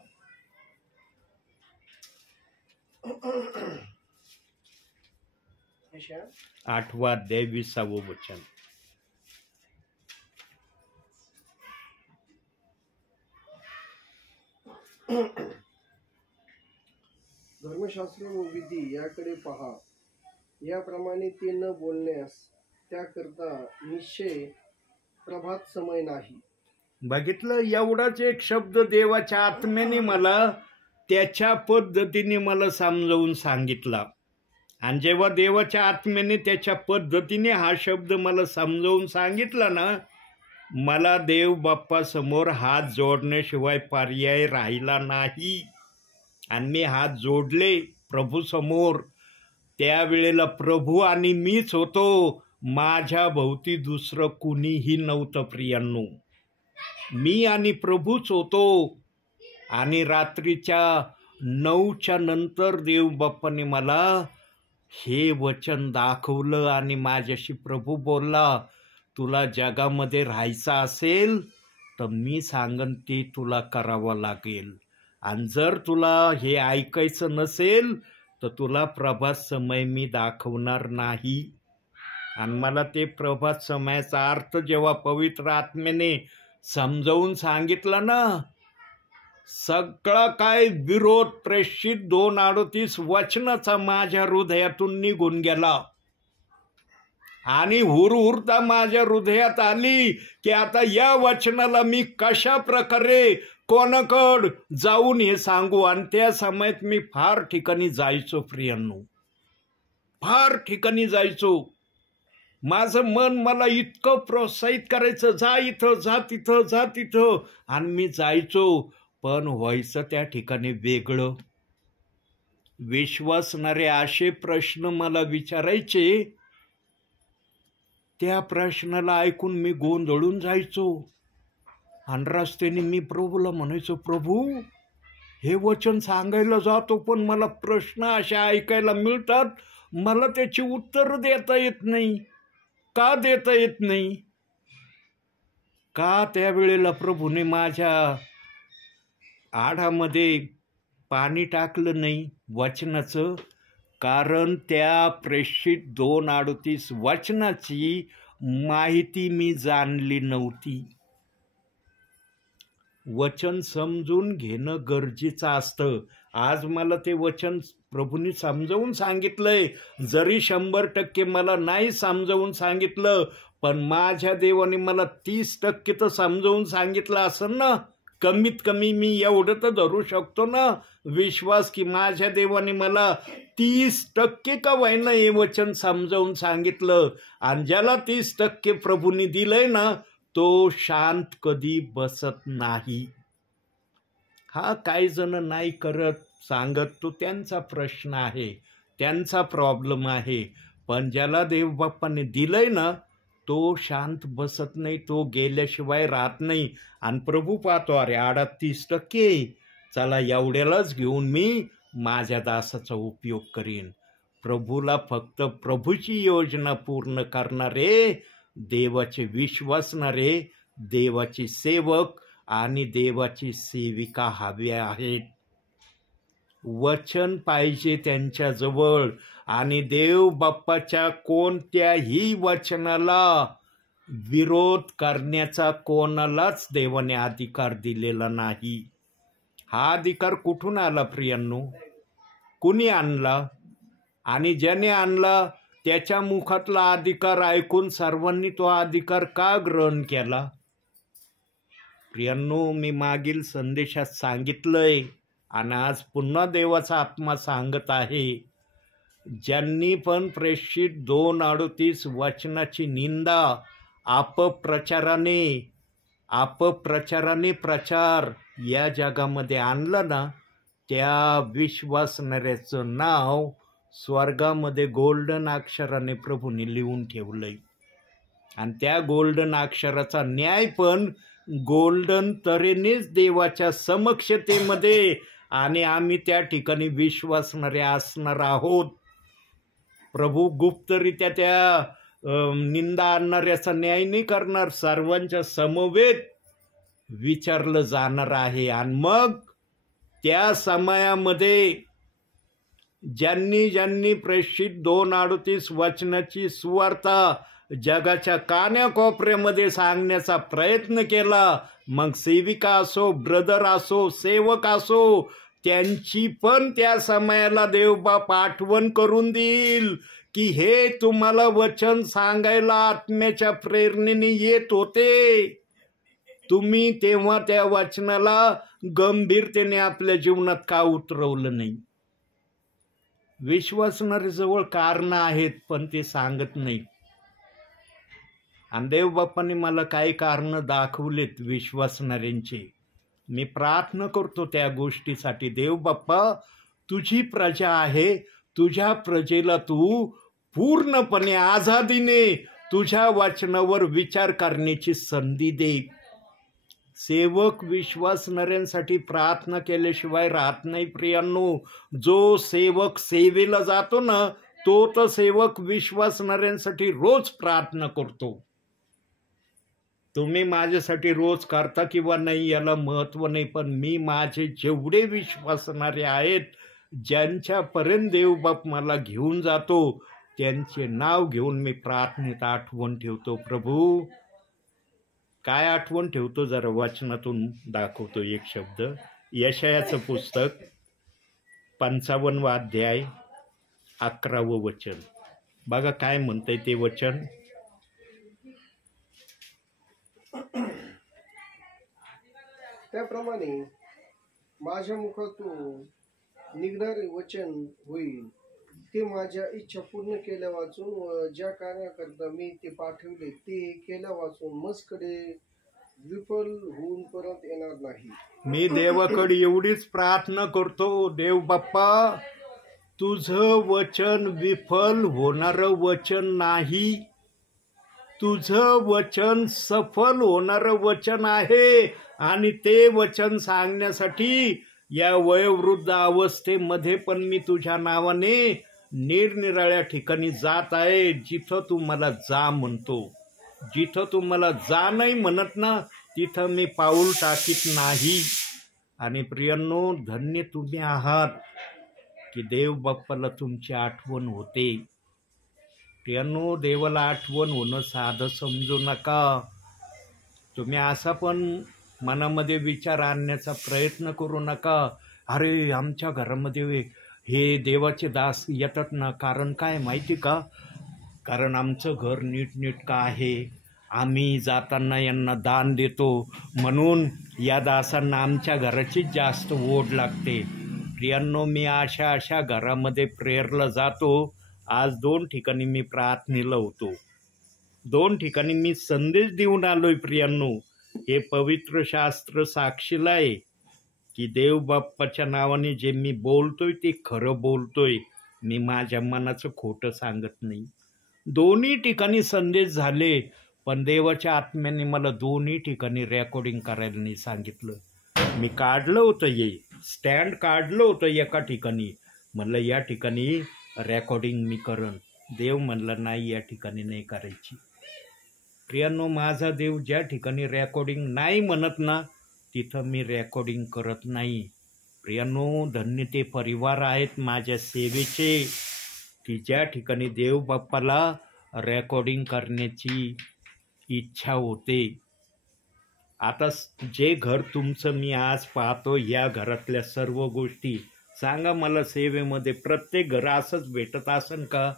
8वा अध्याय 20वं वचन. धर्मशास्त्र व विधी याकडे पहा, याप्रमाणे ते न बोलण्यास त्याकरता निश्चय प्रभात समय नाही. बघितलं, एवढाच एक शब्द देवाच्या आत्म्याने मला त्याच्या पद्धतीने मला समजावून सांगितला. आणि जेव्हा देवाच्या आत्म्याने त्याच्या पद्धतीने हा शब्द मला समजावून सांगितला ना, मला देव बाप्पासमोर हात जोडण्याशिवाय पर्याय राहिला नाही. आणि मी हात जोडले प्रभूसमोर. त्यावेळेला प्रभू आणि मीच होतो, माझ्या भोवती दुसरं कुणीही नव्हतं प्रियांनो. मी आणि प्रभूच होतो. आणि रात्रीच्या 9च्या नंतर देवबाप्पाने मला हे वचन दाखवलं आणि माझ्याशी प्रभू बोलला, तुला जगामध्ये राहायचं असेल तर मी सांगन ते तुला करावं लागेल. आणि जर तुला हे ऐकायचं नसेल तर तुला प्रभात समय मी दाखवणार नाही. आणि मला ते प्रभात समयाचा अर्थ जेव्हा पवित्र आत्म्याने समजावून सांगितला ना, सगळा काय विरोध प्रेषित 2:38 वचनाचा माझ्या हृदयातून निघून गेला. आणि हुरहुरता माझ्या हृदयात आली की आता या वचनाला मी कशा प्रकारे कोणाकड जाऊन हे सांगू. आणि त्या समयात मी फार ठिकाणी जायचो प्रियांनो, फार ठिकाणी जायचो. माझं मन मला इतकं प्रोत्साहित करायचं, जा इथं, जा तिथं, जा तिथं. आणि मी जायचो, पण व्हायचं त्या ठिकाणी वेगळं. विश्वासणारे असे प्रश्न मला विचारायचे, त्या प्रश्नाला ऐकून मी गोंधळून जायचो. आणि रस्त्याने मी प्रभूला म्हणायचो, प्रभू हे वचन सांगायला जातो पण मला प्रश्न असे ऐकायला मिळतात, मला त्याची उत्तर देता येत नाही. का देता येत नाही? का त्यावेळेला प्रभूने माझ्या आडामध्ये पाणी टाकलं नाही वचनाचं? कारण त्या प्रेषित 2:38 वचनाची माहिती मी जाणली नव्हती. वचन समजून घेणं गरजेचं असतं. आज मला ते वचन प्रभूंनी समजावून सांगितलंय. जरी 100% मला नाही समजावून सांगितलं, पण माझ्या देवाने मला 30% तर समजावून सांगितलं असेल ना. कमीत कमी मी एवढं तर धरू शकतो ना विश्वास, की माझ्या देवाने मला 30% का व्हायना हे वचन समजावून सांगितलं. आणि ज्याला 30% प्रभूंनी दिलंय ना, तो शांत कधी बसत नाही. हा काही जण नाही करत सांगत, तो त्यांचा प्रश्न आहे, त्यांचा प्रॉब्लेम आहे. पण ज्याला देवबाप्पाने दिलंय ना, तो शांत बसत नाही, तो गेल्याशिवाय राहत नाही. आणि प्रभू पाहतो, अरे 38%, चला एवढ्यालाच घेऊन मी माझ्या दासाचा उपयोग करीन. प्रभूला फक्त प्रभूची योजना पूर्ण करणारे, देवाचे विश्वासणारे, देवाचे सेवक आणि देवाची सेविका हवे आहेत. वचन पाहिजे त्यांच्याजवळ. आणि देव बाप्पाच्या कोणत्याही वचनाला विरोध करण्याचा कोणालाच देवाने अधिकार दिलेला नाही. हा अधिकार कुठून आला प्रियांनो? कुणी आणला? आणि ज्याने आणला त्याच्या मुखातला अधिकार ऐकून सर्वांनी तो अधिकार का ग्रहण केला? प्रियांनो, मी मागील संदेशात सांगितलंय, आणि आज पुन्हा देवाचा आत्मा सांगत आहे, ज्यांनी पण प्रेषित 2:38 वचनाची निंदा अपप्रचाराने प्रचार या जगामध्ये आणलं ना, त्या विश्वासणाऱ्याचं नाव स्वर्गामध्ये गोल्डन अक्षराने प्रभूने लिहून ठेवलंय. आणि त्या गोल्डन अक्षराचा न्याय पण गोल्डन तऱ्हेनेच देवाच्या समक्षतेमध्ये, आणि आम्ही त्या ठिकाणी विश्वासणारे असणार आहोत. प्रभू गुप्तरित्या त्या निंदा आणणाऱ्याचा न्याय नाही करणार, सर्वांच्या समवेत विचारलं जाणार आहे. आणि मग त्या समयामध्ये ज्यांनी प्रेषित 2:38 वचनाची सुवार्ता जगाच्या कान्याकोपऱ्यामध्ये सांगण्याचा प्रयत्न केला, मग सेविका असो, ब्रदर असो, सेवक असो, त्यांची पण त्या समयाला देवबाप आठवण करून देईल की हे तुम्हाला वचन सांगायला आत्म्याच्या प्रेरणेने येत होते, तुम्ही तेव्हा त्या वचनाला गंभीरतेने आपल्या जीवनात का उतरवलं नाही. विश्वासणाऱ्याजवळ कारणं आहेत, पण ते सांगत नाही. आणि देवबापांनी मला काही कारणं दाखवलेत विश्वासणाऱ्यांचे. मी प्रार्थना करतो त्या गोष्टीसाठी. देवबाप्पा, तुझी प्रजा आहे, तुझ्या प्रजेला तू पूर्णपणे आझादीने तुझ्या वचनावर विचार करण्याची संधी दे. सेवक विश्वासणाऱ्यांसाठी प्रार्थना केल्याशिवाय राहत नाही प्रियांनो. जो सेवक सेवेला जातो ना, तो तर सेवक विश्वासणाऱ्यांसाठी रोज प्रार्थना करतो. तुम्ही माझ्यासाठी रोज करता किंवा नाही याला महत्त्व नाही, पण मी माझे जेवढे विश्वासणारे आहेत, ज्यांच्यापर्यंत देवबाप मला घेऊन जातो, त्यांचे नाव घेऊन मी प्रार्थनेत आठवण ठेवतो. प्रभू, काय आठवण ठेवतो जरा वचनातून दाखवतो एक शब्द. यशायाचं पुस्तक 55 अध्याय 11 वचन. बघा काय म्हणतंय ते वचन. त्याप्रमाणे माझ्या मुखातून निघणारे वचन होईल, ते माझ्या इच्छा पूर्ण केल्या वाचून व ज्या कार्याकरता मी ते पाठवले ते केल्या वाचून मजकडे विफल होऊन परत येणार नाही. मी देवाकडे एवढीच प्रार्थना करतो, देव बाप्पा, तुझं वचन विफल होणारं वचन नाही, तुझं वचन सफल होणारं वचन आहे. आणि ते वचन सांगण्यासाठी या वयोवृद्ध अवस्थेमध्ये पण मी तुझ्या नावाने निरनिराळ्या ठिकाणी जात आहे. जिथं तू मला जा म्हणतो, जिथं तू मला जा नाही म्हणत ना, तिथं मी पाऊल टाकीत नाही. आणि प्रियांनो, धन्य तुम्ही आहात की देव बाप्पाला तुमची आठवण होते. प्रियांनो, देवाला आठवण होणं साधं समजू नका. तुम्ही असा पण मनामध्ये विचार आणण्याचा प्रयत्न करू नका, अरे आमच्या घरामध्ये हे देवाचे दास येतात ना, कारण काय माहिती का, कारण आमचं घर नीटनेटकं आहे, आम्ही जाताना यांना दान देतो, म्हणून या दासांना आमच्या घराचीच जास्त ओढ लागते. प्रियांनो, मी अशा घरामध्ये प्रेयरला जातो. आज 2 ठिकाणी मी प्रार्थनेला होतो, 2 ठिकाणी मी संदेश देऊन आलोय. प्रियांनो, हे पवित्र शास्त्र साक्षीला आहे की देव बाप्पाच्या नावाने जे मी बोलतोय ते खरं बोलतोय. मी माझ्या मनाचं खोटं सांगत नाही. 2 ठिकाणी संदेश झाले, पण देवाच्या आत्म्याने मला 2 ठिकाणी रेकॉर्डिंग करायला नाही सांगितलं. मी काढलं होतं, स्टँड काढलं होतं एका ठिकाणी, म्हणलं या ठिकाणी रेकॉर्डिंग मी करन. देव म्हणलं नाही, या ठिकाणी नाही करायची. प्रियांनो, माझा देव ज्या ठिकाणी रेकॉर्डिंग नाही म्हणत ना, तिथं मी रेकॉर्डिंग करत नाही. प्रियांनो, धन्य ते परिवार आहेत माझ्या सेवेचे की ज्या ठिकाणी देव बाप्पाला रेकॉर्डिंग करण्याची इच्छा होते. आता जे घर तुमचं मी आज पाहतो, या घरातल्या सर्व गोष्टी सांगा मला, सेवेमध्ये प्रत्येक घर असंच भेटत असेल का?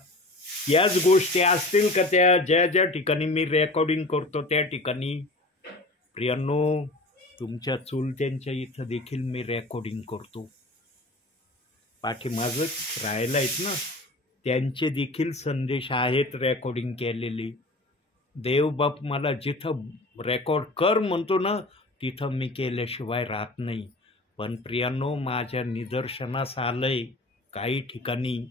याच गोष्टी असतील का त्या ज्या ठिकाणी मी रेकॉर्डिंग करतो त्या ठिकाणी? प्रियांनो, तुमच्या चुलत्यांच्या इथं देखील मी रेकॉर्डिंग करतो. पाठीमागच राहायला आहेत ना, त्यांचे देखील संदेश आहेत रेकॉर्डिंग केलेली. देवबाप मला जिथं रेकॉर्ड कर म्हणतो ना, तिथं मी केल्याशिवाय राहत नाही. पण प्रियांनो, माझ्या निदर्शनास आलंय काही ठिकाणी,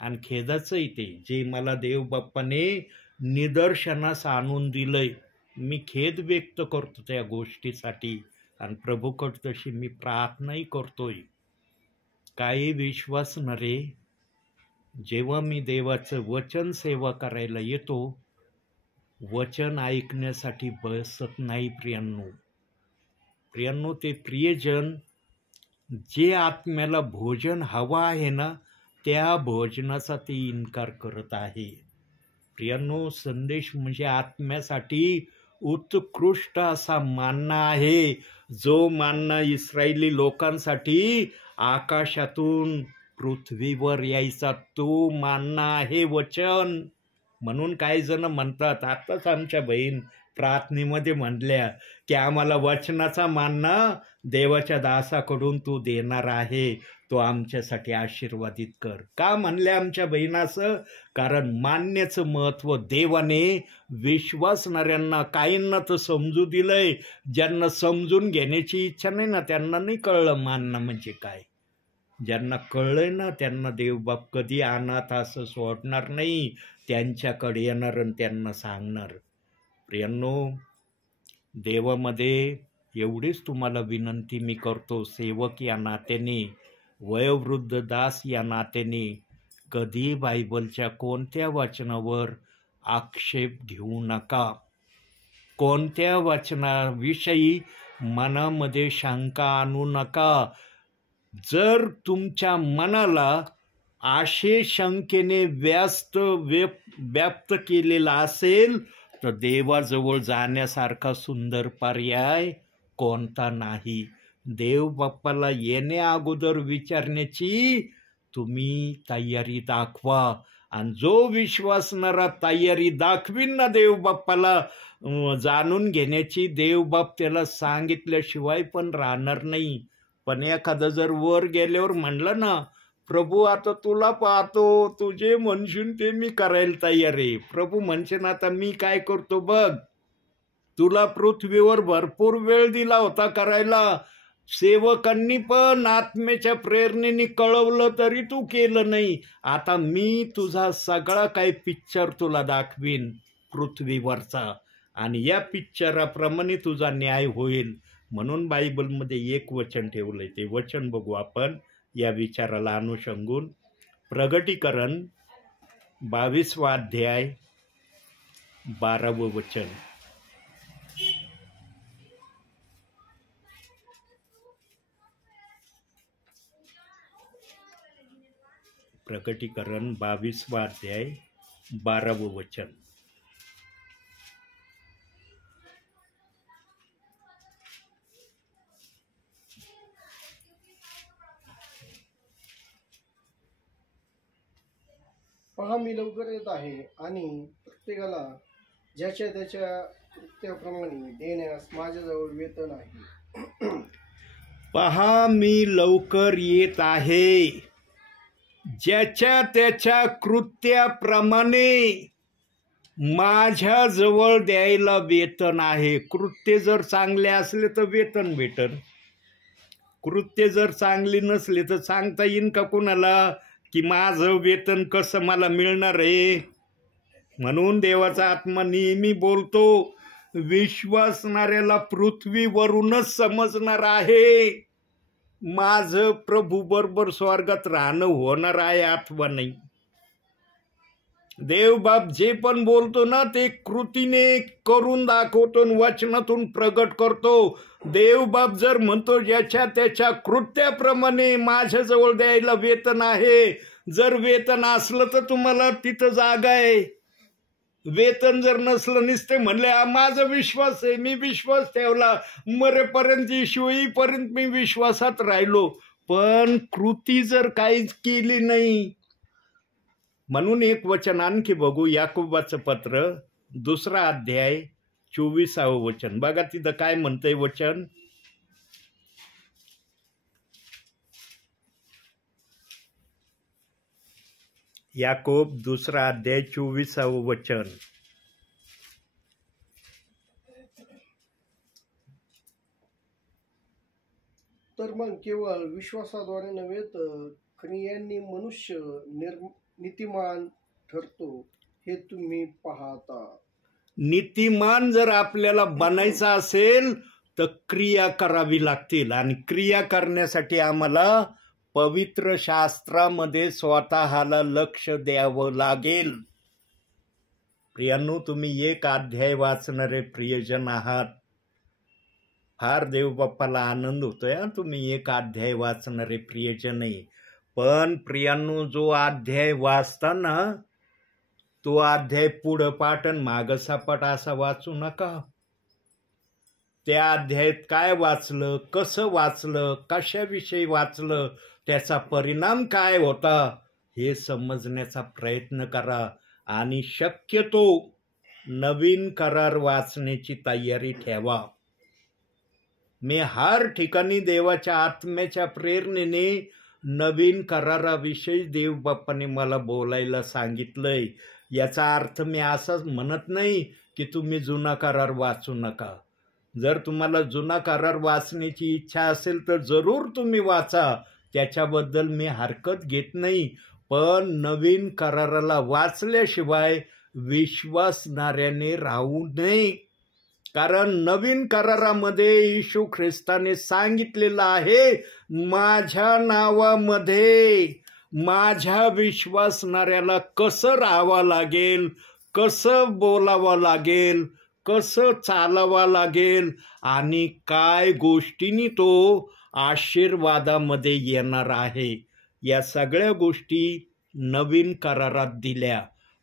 आणि खेदाचंही ते जे मला देवबाप्पाने निदर्शनास आणून दिलंय, मी खेद व्यक्त करतो त्या गोष्टीसाठी, आणि प्रभूकडं तशी मी प्रार्थनाही करतोय. काही विश्वास न रे, जेव्हा मी देवाचं वचन सेवा करायला येतो, वचन ऐकण्यासाठी बसत नाही प्रियांनो. ते प्रियजन जे आत्म्याला भोजन हवं आहे ना, त्या भोजनाचा ते इन्कार करत आहे. प्रियांनो, संदेश म्हणजे आत्म्यासाठी उत्कृष्ट असा मान्ना आहे, जो मान्ना इस्रायली लोकांसाठी आकाशातून पृथ्वीवर यायचा तो मान्ना आहे वचन. म्हणून काही जण म्हणतात, आताच आमच्या बहीण प्रार्थनेमध्ये म्हणल्या की आम्हाला वचनाचा मान्ना देवाच्या दासाकडून तू देणार आहे, तो आमच्यासाठी आशीर्वादित कर. का म्हणल्या आमच्या बहिणाचं? कारण मान्याचं महत्त्व देवाने विश्वासणाऱ्यांना, काहींना तर समजू दिलंय. ज्यांना समजून घेण्याची इच्छा नाही ना, त्यांना नाही कळलं मान्ना म्हणजे काय. ज्यांना कळलंय ना, त्यांना देवबाप कधी अनाथ असं सोडणार नाही, त्यांच्याकडे येणार आणि त्यांना सांगणार. प्रियांनो, देवामध्ये एवढीच तुम्हाला विनंती मी करतो, सेवक या नात्याने, वयोवृद्ध दास या नात्याने, कधी बायबलच्या कोणत्या वचनावर आक्षेप घेऊ नका. कोणत्या वचनाविषयी मनामध्ये शंका आणू नका. जर तुमच्या मनाला आशे शंकेने व्याप्त केलेला असेल, तर देवाजवळ जाण्यासारखा सुंदर पर्याय कोणता नाही. देव बाप्पाला येण्या अगोदर विचारण्याची तुम्ही तयारी दाखवा, आणि जो विश्वासणारा तयारी दाखवीन ना देव बाप्पाला जाणून घेण्याची, देवबाप त्याला सांगितल्याशिवाय पण राहणार नाही. पण एखादं जर वर गेल्यावर म्हणलं ना, प्रभू आता तुला पाहतो, तू जे म्हणशील ते मी करायला तयार आहे. प्रभू म्हणशील आता मी काय करतो बघ, तुला पृथ्वीवर भरपूर वेळ दिला होता करायला, सेवकांनी पण आत्म्याच्या प्रेरणेने कळवलं तरी तू केलं नाही. आता मी तुझा सगळा काही पिक्चर तुला दाखवीन पृथ्वीवरचा, आणि या पिक्चराप्रमाणे तुझा न्याय होईल. म्हणून बायबलमध्ये एक वचन ठेवलंय, ते वचन बघू आपण या विचाराला अनुषंगून. प्रगटीकरण 22वा अध्याय 12वं वचन. प्रगटीकरण 22वा अध्याय 12वं वचन. पहा, मी लवकर येत आहे आणि प्रत्येकाला ज्याच्या त्याच्या कृत्याप्रमाणे देण्यास माझ्याजवळ वेतन आहे. पहा, मी लवकर येत आहे, ज्याच्या त्याच्या कृत्याप्रमाणे माझ्याजवळ द्यायला वेतन आहे. कृत्य जर चांगले असले तर वेतन भेटन, कृत्य जर चांगली नसली तर सांगता येईन का कुणाला की माझं वेतन कसं मला मिळणार आहे? म्हणून देवाचा आत्मा नेहमी बोलतो, विश्वासणाऱ्याला पृथ्वीवरूनच समजणार आहे माझं प्रभू बरोबर स्वर्गात राहणं होणार आहे अथवा नाही. देवबाप जे पण बोलतो ना, ते कृतीने करून दाखवतो, वचनातून प्रगट करतो. देवबाप जर म्हणतो ज्याच्या त्याच्या कृत्याप्रमाणे माझ्याजवळ द्यायला वेतन आहे, जर वेतन असलं तर तुम्हाला तिथं जागा आहे. वेतन जर नसलं, नुसते म्हणले माझा विश्वास आहे, मी विश्वास ठेवला, मरेपर्यंत येईपर्यंत मी विश्वासात राहिलो, पण कृती जर काहीच केली नाही. म्हणून एक वचन आणखी बघू, याकोबाचं पत्र 2रा अध्याय 24वं वचन. बघा तिथं काय म्हणतंय वचन. याकोब 2 अध्याय 24 वचन. तर मग केवळ विश्वासाद्वारे नव्हे तर क्रियांनी मनुष्य नीतिमान ठरतो हे तुम्ही पाहता. नीतिमान जर आपल्याला बनायचं असेल तर क्रिया करावी लागतील, आणि क्रिया करण्यासाठी आम्हाला पवित्र शास्त्रामध्ये स्वतःला लक्ष द्यावं लागेल. प्रियांनो, तुम्ही 1 अध्याय वाचणारे प्रियजन आहात. फार देवबाप्पाला आनंद होतोय तुम्ही 1 अध्याय वाचणारे प्रियजन आहे. पण प्रियांनो, जो अध्याय वाचताना तो अध्याय पुढं पाठ आणि मागं सपाट असा वाचू नका. त्या अध्यायात काय वाचलं, कसं वाचलं, कशाविषयी वाचलं, त्याचा परिणाम काय होता हे समजण्याचा प्रयत्न करा. आणि शक्यतो नवीन करार वाचण्याची तयारी ठेवा. मी हर ठिकाणी देवाच्या आत्म्याच्या प्रेरणेने नवीन कराराविषयी देवबाप्पाने मला बोलायला सांगितलंय. याचा अर्थ मी असंच म्हणत नाही की तुम्ही जुना करार वाचू नका. जर तुम्हाला जुना करार वाचण्याची इच्छा असेल तर जरूर तुम्ही वाचा, त्याच्याबद्दल मी हरकत घेत नाही. पण नवीन कराराला वाचल्याशिवाय विश्वासणाऱ्याने राहू नये. कारण नवीन करारामध्ये येशू ख्रिस्ताने सांगितलेलं आहे, माझ्या नावामध्ये माझ्या विश्वासणाऱ्याला कसं राहावं लागेल, कसं बोलावं लागेल, कसं चालावं लागेल, आणि काय गोष्टींनी तो आशीर्वादामध्ये येणार आहे. या सगळ्या गोष्टी नवीन करारात दिल्या.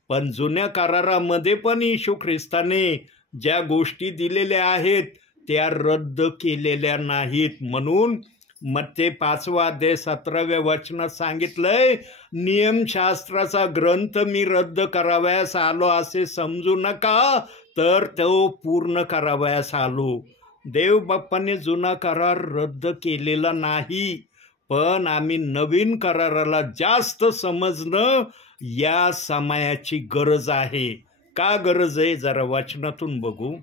पण जुन्या करारामध्ये पण येशू ख्रिस्ताने ज्या गोष्टी दिलेल्या आहेत त्या रद्द केलेल्या नाहीत. म्हणून मत्ते 5 अध्याय 17 वचनात सांगितलंय, नियमशास्त्राचा ग्रंथ मी रद्द करावयास आलो असे समजू नका, तर तो पूर्ण करावयास आलो. देवबाप्पाने जुना करार रद्द केलेला नाही, पण आम्ही नवीन कराराला जास्त समजणं या समयाची गरज आहे. का गरज आहे जरा वचनातून बघू.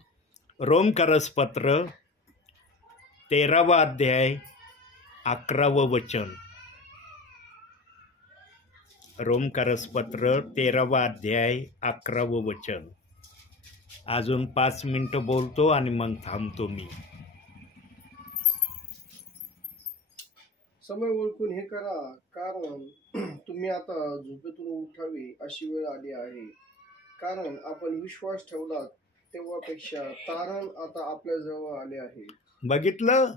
रोमकरसपत्र 13 अध्याय 11 वचन. रोमकरसपत्र 13 अध्याय 11 वचन. अजून 5 मिनिटं बोलतो आणि मग थांबतो मी. समय ओळखून हे करा, कारण तुम्ही आता झोपेतून उठावे अशी वेळ आली आहे. कारण आपण विश्वास ठेवला तेव्हापेक्षा तारण आता आपल्या जवळ आले आहे. बघितलं,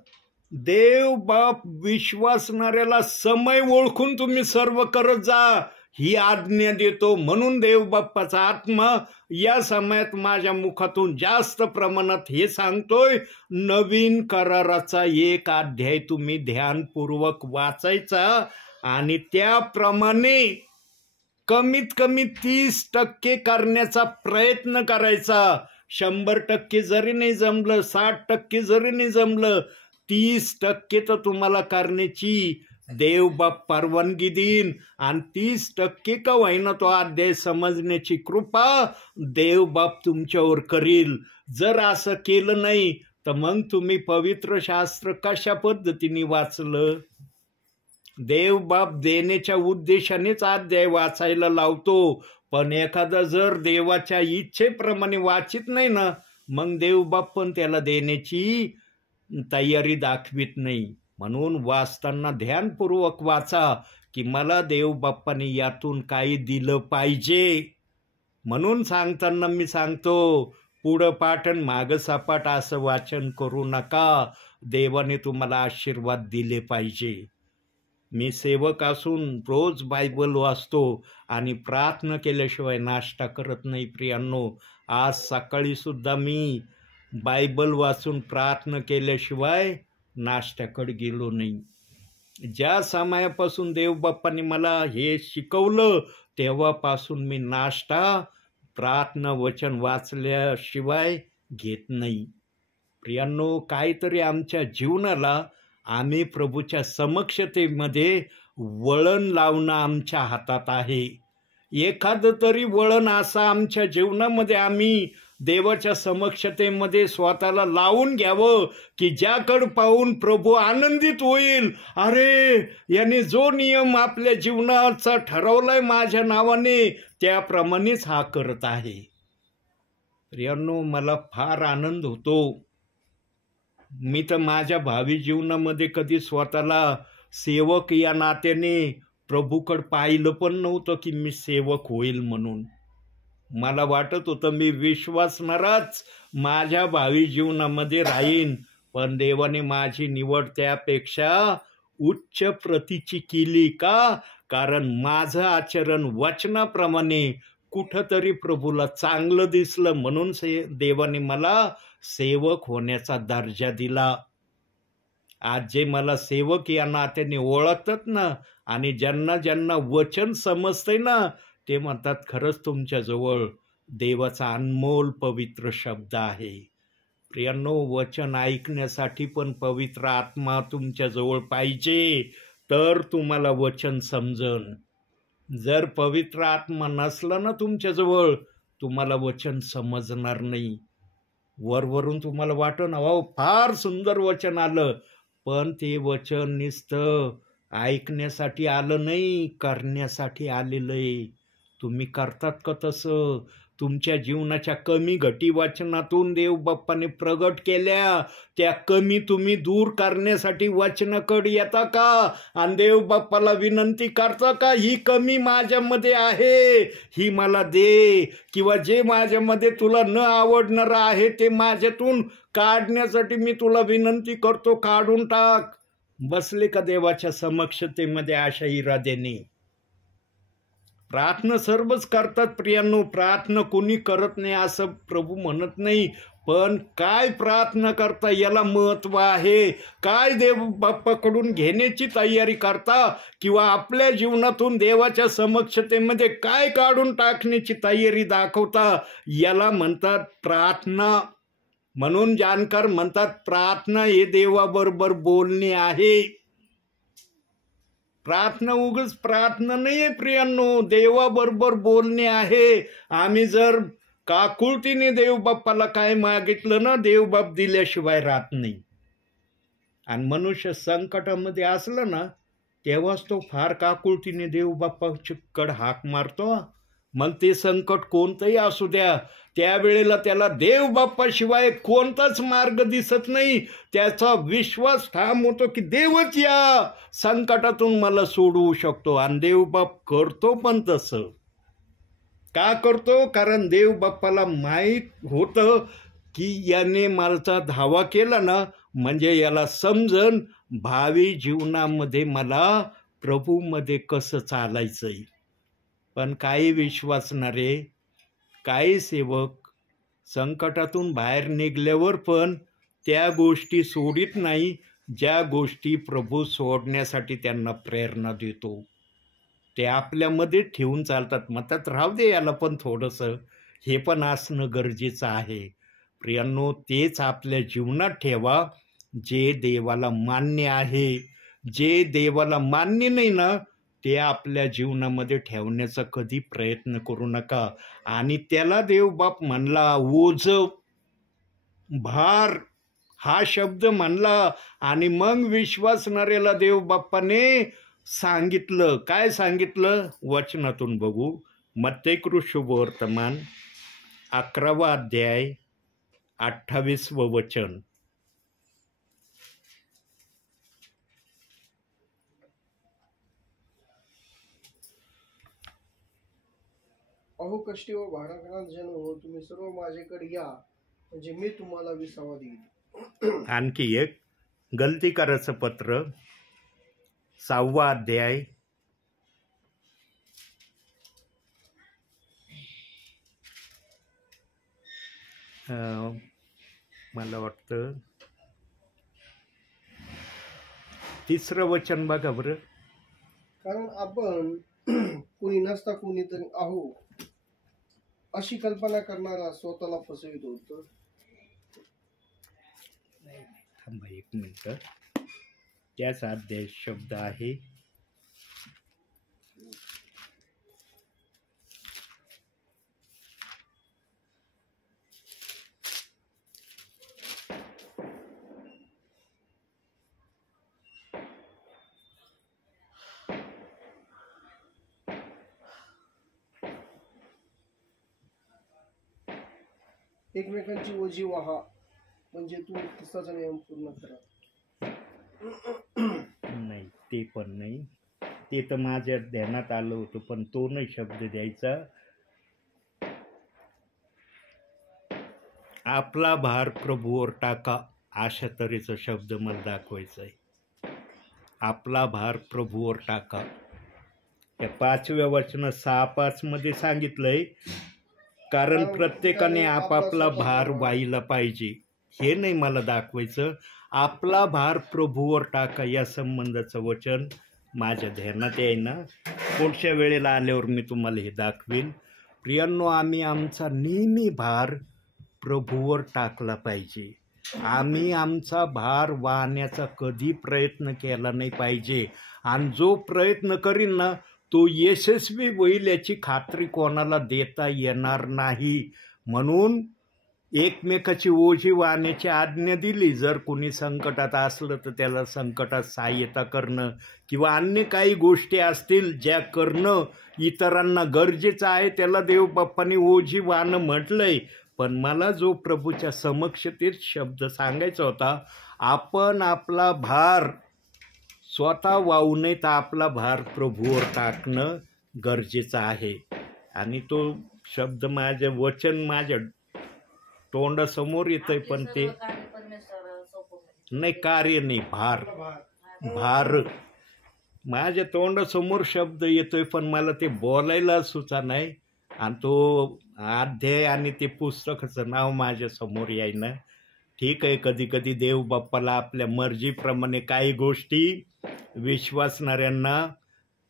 देव बाप विश्वासणाऱ्याला समय ओळखून तुम्ही सर्व करत जा ही आज्ञा देतो. म्हणून देव बाप्पाचा आत्मा या समयात माझ्या मुखातून जास्त प्रमाणात हे सांगतोय, नवीन कराराचा 1 अध्याय तुम्ही ध्यानपूर्वक वाचायचा आणि त्याप्रमाणे कमीत कमी 30% करण्याचा प्रयत्न करायचा. 100% जरी नाही जमलं, 60% जरी नाही जमलं, 30% तर तुम्हाला करण्याची देवबाप परवानगी देईन. आणि 30% का होईना तो अध्याय समजण्याची कृपा देवबाप तुमच्यावर करील. जर असं केलं नाही तर मग तुम्ही पवित्र शास्त्र कशा पद्धतीने वाचलं? देवबाप देण्याच्या उद्देशानेच अध्याय वाचायला लावतो. पण एखादा जर देवाच्या इच्छेप्रमाणे वाचित नाही ना, मग देवबाप पण त्याला देण्याची तयारी दाखवित नाही. म्हणून वाचताना ध्यानपूर्वक वाचा की मला देवबाप्पाने यातून काही दिलं पाहिजे. म्हणून सांगताना मी सांगतो, पुढं पाठ आणि मागं सपाट असं वाचन करू नका. देवाने तुम्हाला आशीर्वाद दिले पाहिजे. मी सेवक असून रोज बायबल वाचतो आणि प्रार्थना केल्याशिवाय नाश्ता करत नाही. प्रियांनो, आज सकाळी सुद्धा मी बायबल वाचून प्रार्थना केल्याशिवाय नाश्त्याकडे गेलो नाही. ज्या समयापासून देवबाप्पाने मला हे शिकवलं तेव्हापासून मी नाश्ता, प्रार्थना, वचन वाचल्याशिवाय घेत नाही. प्रियांनो, काहीतरी आमच्या जीवनाला आम्ही प्रभूच्या समक्षतेमध्ये वळण लावणं आमच्या हातात आहे. एखादं तरी वळण असं आमच्या जीवनामध्ये आम्ही देवाच्या समक्षतेमध्ये स्वतःला लावून घ्यावं की ज्याकडे पाहून प्रभू आनंदित होईल. अरे, याने जो नियम आपल्या जीवनाचा ठरवलाय माझ्या नावाने त्याप्रमाणेच हा करत आहे. प्रियांनो, मला फार आनंद होतो. मी तर माझ्या भावी जीवनामध्ये कधी स्वतःला सेवक या नात्याने प्रभूकडे पाहिलं पण नव्हतं की मी सेवक होईल म्हणून. मला वाटत होतं मी विश्वासणाराच माझ्या भावी जीवनामध्ये राहीन, पण देवाने माझी निवड त्यापेक्षा उच्च प्रतीची केली. का? कारण माझं आचरण वचनाप्रमाणे कुठंतरी प्रभूला चांगलं दिसलं, म्हणून देवाने मला सेवक होण्याचा दर्जा दिला. आज जे मला सेवक या नात्याने ओळखतात ना, आणि ज्यांना ज्यांना वचन समजतंय ना, ते म्हणतात खरंच तुमच्याजवळ देवाचा अनमोल पवित्र शब्द आहे. प्रियांनो, वचन ऐकण्यासाठी पण पवित्र आत्मा तुमच्याजवळ पाहिजे, तर तुम्हाला वचन समजन. जर पवित्र आत्मा नसला ना तुमच्याजवळ, तुम्हाला वचन समजणार नाही. वरवरून तुम्हाला वाटतं ना, हो फार सुंदर वचन आलं, पण ते वचन नुसतं ऐकण्यासाठी आलं नाही, करण्यासाठी आलेलं आहे. तुम्ही करतात का तसं? तुमच्या जीवनाच्या कमी घटी वाचनातून देव बाप्पाने प्रगट केल्या, त्या कमी तुम्ही दूर करण्यासाठी वचनाकडे येता का? आणि देव बाप्पाला विनंती करता का, ही कमी माझ्यामध्ये आहे, ही मला दे, किंवा जे माझ्यामध्ये तुला न आवडणार आहे ते माझ्यातून काढण्यासाठी मी तुला विनंती करतो, काढून टाक. बसले का देवाच्या समक्षतेमध्ये अशा इराद्याने? प्रार्थना सर्वच करतात प्रियांनो, प्रार्थना कोणी करत नाही असं प्रभू म्हणत नाही, पण काय प्रार्थना करता याला महत्व आहे. काय देव बाप्पाकडून घेण्याची तयारी करता, किंवा आपल्या जीवनातून देवाच्या समक्षतेमध्ये काय काढून टाकण्याची तयारी दाखवता, याला म्हणतात प्रार्थना. म्हणून जाणकार म्हणतात प्रार्थना हे देवाबरोबर बोलणे आहे. प्रार्थना उगाच प्रार्थना नाही आहे प्रियांनो, देवाबरोबर बोलणे आहे. आम्ही जर काकुळतीने देव बाप्पाला काय मागितलं ना, देव बाप दिल्याशिवाय राहत नाही. आणि मनुष्य संकटामध्ये असलं ना, तेव्हाच तो फार काकुळतीने देव बाप्पाकडे हाक मारतो. मग ते संकट कोणतंही असू द्या, त्यावेळेला त्याला देव बाप्पाशिवाय कोणताच मार्ग दिसत नाही. त्याचा विश्वास ठाम होतो की देवच या संकटातून मला सोडवू शकतो. आणि देव बाप करतो पण तसं. का करतो? कारण देव बाप्पाला माहीत होतं की याने माझा धावा केला ना, म्हणजे याला समजन भावी जीवनामध्ये मला प्रभूमध्ये कसं चालायचंय. पण काही विश्वासणारे, काही सेवक संकटातून बाहेर निघल्यावर पण त्या गोष्टी सोडित नाही, ज्या गोष्टी प्रभू सोडण्यासाठी त्यांना प्रेरणा देतो. ते आपल्यामध्ये ठेवून चालतात, म्हणतात राहू दे याला पण थोडंसं, हे पण असणं गरजेचं आहे. प्रियांनो, तेच आपल्या जीवनात ठेवा जे देवाला मान्य आहे. जे देवाला मान्य नाही ना, ते आपल्या जीवनामध्ये ठेवण्याचा कधी प्रयत्न करू नका. आणि त्याला देव बाप म्हणला ओझ, भार हा शब्द म्हणला. आणि मग विश्वासणाऱ्याला देव बाप्पाने सांगितलं, काय सांगितलं? वचनातून बघू. मत्तेकृ शुभवर्तमान 11वा अध्याय 28वं वचन. अहो कष्टी व भाराक्रांत जन हो, तुम्ही सर्व माझ्याकडे या, म्हणजे मी तुम्हाला विसावा देईल. आणखी एक गलतीकाराचं पत्र 6वा अध्याय 3रं वचन बघा बरं. कारण आपण कोणी नसता कोणीतरी आहो अशी कल्पना करणारा स्वतःला फसवित होतो. थांबा एक मिनिट, त्याच अध्याय शब्द आहे एकमेकांची ओझी वाहा, म्हणजे तू ख्रिस्ताचा नियम पूर्ण करा. नाही, ते पण नाही. ते तर माझ्या ध्यानात आलं होतं, पण तो नाही शब्द द्यायचा. आपला भार प्रभूवर टाका, अशा तऱ्हेचा शब्द मला दाखवायचा आहे. आपला भार प्रभूवर टाका. त्या 5व्या वचन 6:5 मध्ये सांगितलंय, कारण प्रत्येकाने आपापला भार वाहिला पाहिजे. हे नाही मला दाखवायचं. आपला भार प्रभूवर टाका या संबंधाचं वचन माझ्या ध्यानात येईना. पुढच्या वेळेला आल्यावर मी तुम्हाला हे दाखवीन. प्रियांनो, आम्ही आमचा नेहमी भार प्रभूवर टाकला पाहिजे. आम्ही आमचा भार वाहण्याचा कधी प्रयत्न केला नाही पाहिजे. आणि जो प्रयत्न करीन ना, तो यशस्वी होईल याची खात्री कोणाला देता येणार नाही. म्हणून एकमेकाची ओझी वाहण्याची आज्ञा दिली. जर कोणी संकटात असलं तर त्याला संकटात सहाय्यता करणं, किंवा अन्य काही गोष्टी असतील ज्या करणं इतरांना गरजेचं आहे, त्याला देवबाप्पांनी ओझी वाहणं म्हटलंय. पण मला जो प्रभूच्या समक्षतेत शब्द सांगायचा होता, आपण आपला भार स्वतः वाहू नये तर आपला भार प्रभूवर टाकणं गरजेचं आहे. आणि तो शब्द वचन माझ्या तोंडासमोर येतंय, पण ते नाही, कार्य नाही, भार माझ्या तोंडासमोर शब्द येतोय, पण मला ते बोलायला सुचा नाही. आणि तो अध्याय आणि ते पुस्तकाचं नाव माझ्या समोर येईना. ठीक आहे, कधी कधी देव बाप्पाला आपल्या मर्जीप्रमाणे काही गोष्टी विश्वासणाऱ्यांना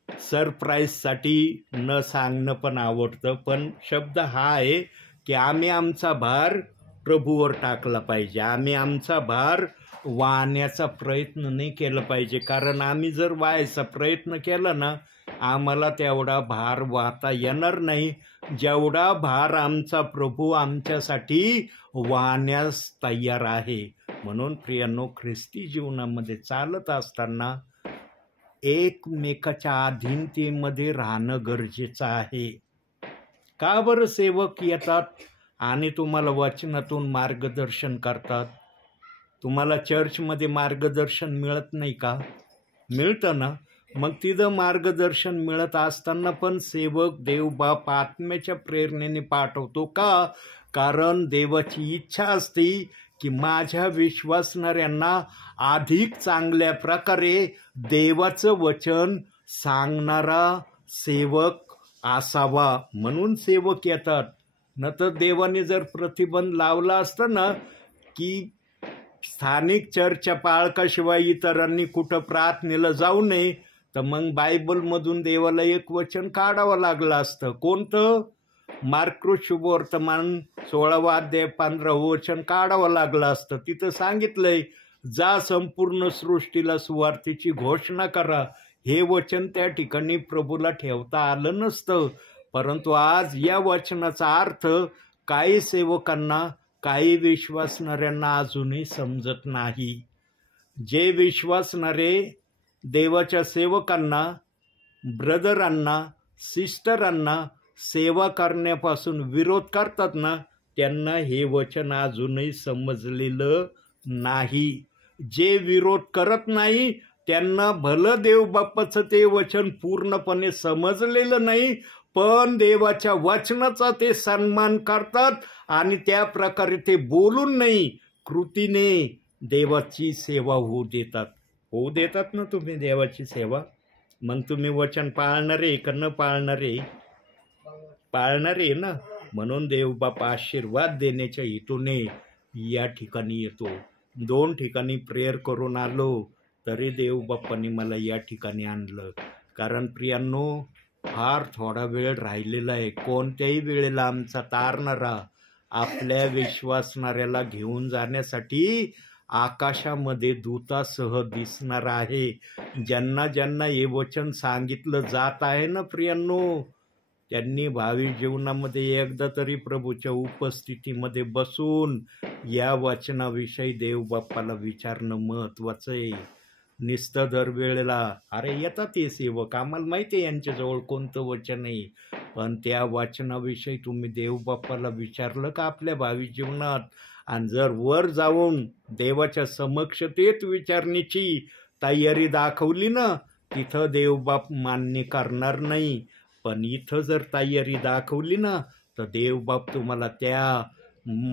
सरप्राईजसाठी न सांगणं पण आवडतं. पण शब्द हा आहे की आम्ही आमचा भार प्रभूवर टाकला पाहिजे. आम्ही आमचा भार वाहण्याचा प्रयत्न नाही केला पाहिजे. कारण आम्ही जर वाहायचा प्रयत्न केला ना, आम्हाला तेवढा भार वाहता येणार नाही जेवढा भार आमचा प्रभू आमच्यासाठी वाहण्यास तयार आहे. म्हणून प्रियांनो, ख्रिस्ती जीवनामध्ये चालत असताना एकमेकाच्या अधीनतेमध्ये राहणं गरजेचं आहे. का बरं सेवक येतात आणि तुम्हाला वचनातून मार्गदर्शन करतात? तुम्हाला चर्चमध्ये मार्गदर्शन मिळत नाही का? मिळतं ना. मग तिथं मार्गदर्शन मिळत असताना पण सेवक देवबाप आत्म्याच्या प्रेरणेने पाठवतो का? कारण देवाची इच्छा असते की माझ्या विश्वासणाऱ्यांना अधिक चांगल्या प्रकारे देवाचं वचन सांगणारा सेवक असावा, म्हणून सेवक येतात. न तर देवाने जर प्रतिबंध लावला असता ना की स्थानिक चर्चच्या पाळकाशिवाय इतरांनी कुठं प्रार्थनेला जाऊ नये, तर मग बायबलमधून देवाला एक वचन काढावं लागलं असतं. कोणतं? मार्कुस शुभवर्तमान 16वा अध्याय 15वं वचन काढावं लागलं असतं. तिथं सांगितलंय, जा संपूर्ण सृष्टीला सुवार्तेची घोषणा करा. हे वचन त्या ठिकाणी प्रभूला ठेवता आलं नसतं. परंतु आज या वचनाचा अर्थ काही सेवकांना, काही विश्वासणाऱ्यांना अजूनही समजत नाही. जे विश्वासणारे देवाच्या सेवकांना, ब्रदरांना, सिस्टरांना सेवा करण्यापासून विरोध करतात ना, त्यांना हे वचन अजूनही समजलेलं नाही. जे विरोध करत नाही त्यांना भलं देवबाप्पाचं ते वचन पूर्णपणे समजलेलं नाही, पण देवाच्या वचनाचा ते सन्मान करतात आणि त्या प्रकारे ते बोलून नाही, कृतीने देवाची सेवा होऊ देतात. होऊ देतात ना तुम्ही देवाची सेवा? मग तुम्ही वचन पाळणारे का न पाळणारे? पाळणारे ना. म्हणून देवबाप आशीर्वाद देण्याच्या हेतूने या ठिकाणी येतो. 2 ठिकाणी प्रेयर करून आलो तरी देवबाप्पांनी मला या ठिकाणी आणलं. कारण प्रियांनो, फार थोडा वेळ राहिलेला आहे. कोणत्याही वेळेला आमचा तारणारा आपल्या विश्वासणाऱ्याला घेऊन जाण्यासाठी आकाशामध्ये दूतासह दिसणार आहे. ज्यांना ज्यांना हे वचन सांगितलं जात आहे ना प्रियांनो, त्यांनी भावी जीवनामध्ये एकदा तरी प्रभूच्या उपस्थितीमध्ये बसून या वचनाविषयी देवबाप्पाला विचारणं महत्त्वाचं आहे. नुसतं दरवेळेला अरे येतात हे सेवक, आम्हाला माहिती आहे यांच्याजवळ कोणतं वचन आहे, पण त्या वचनाविषयी तुम्ही देवबाप्पाला विचारलं का आपल्या भावी जीवनात? आणि जर वर जाऊन देवाच्या समक्षतेत विचारण्याची तयारी दाखवली ना, तिथं देवबाप मान्य करणार नाही. पण इथं जर तयारी दाखवली ना, तर देवबाप तुम्हाला त्या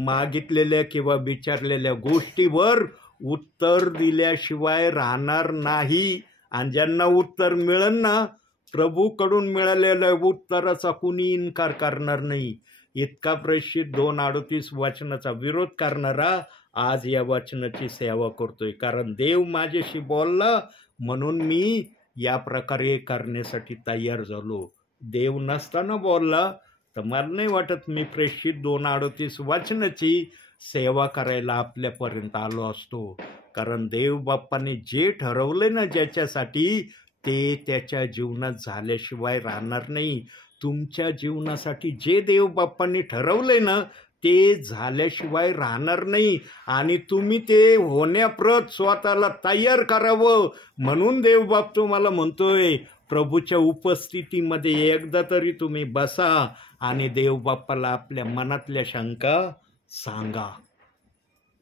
मागितलेल्या किंवा विचारलेल्या गोष्टीवर उत्तर दिल्याशिवाय राहणार नाही. आणि ज्यांना उत्तर मिळेल ना, प्रभूकडून मिळालेल्या उत्तराचा कुणी इन्कार करणार नाही. इतका प्रेषित 2:38 वचनाचा विरोध करणारा आज या वचनाची सेवा करतोय. कारण देव माझ्याशी बोलला म्हणून मी या प्रकारे करण्यासाठी तयार झालो. देव नसताना बोलला तर मला नाही वाटत मी प्रेषित 2:38 वचनाची सेवा करायला आपल्यापर्यंत आलो असतो. कारण देव बाप्पाने जे ठरवले ना ज्याच्यासाठी, ते त्याच्या जीवनात झाल्याशिवाय राहणार नाही. तुमच्या जीवनासाठी जे देव बाप्पांनी ठरवले ना, ते झाल्याशिवाय राहणार नाही. आणि तुम्ही ते होण्याप्रत स्वतःला तयार करावं म्हणून देवबाप तुम्हाला म्हणतोय, प्रभूच्या उपस्थितीमध्ये एकदा तरी तुम्ही बसा आणि देवबाप्पाला आपल्या मनातल्या शंका सांगा.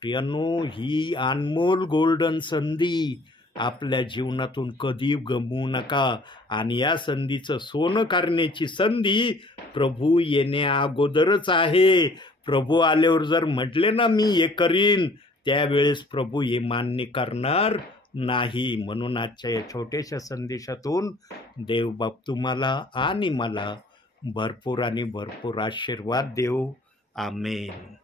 प्रियांनो, ही अनमोल गोल्डन संधी आपल्या जीवनातून कधी गमवू नका. आणि या संधीचं सोनं करण्याची संधी प्रभू येण्या अगोदरच आहे. प्रभू आल्यावर जर म्हटले ना मी हे करीन, त्यावेळेस प्रभू हे मान्य करणार नाही. म्हणून आजच्या या छोट्याशा संदेशातून देवबाप तुम्हाला आणि मला भरपूर आणि भरपूर आशीर्वाद देव. आमेन.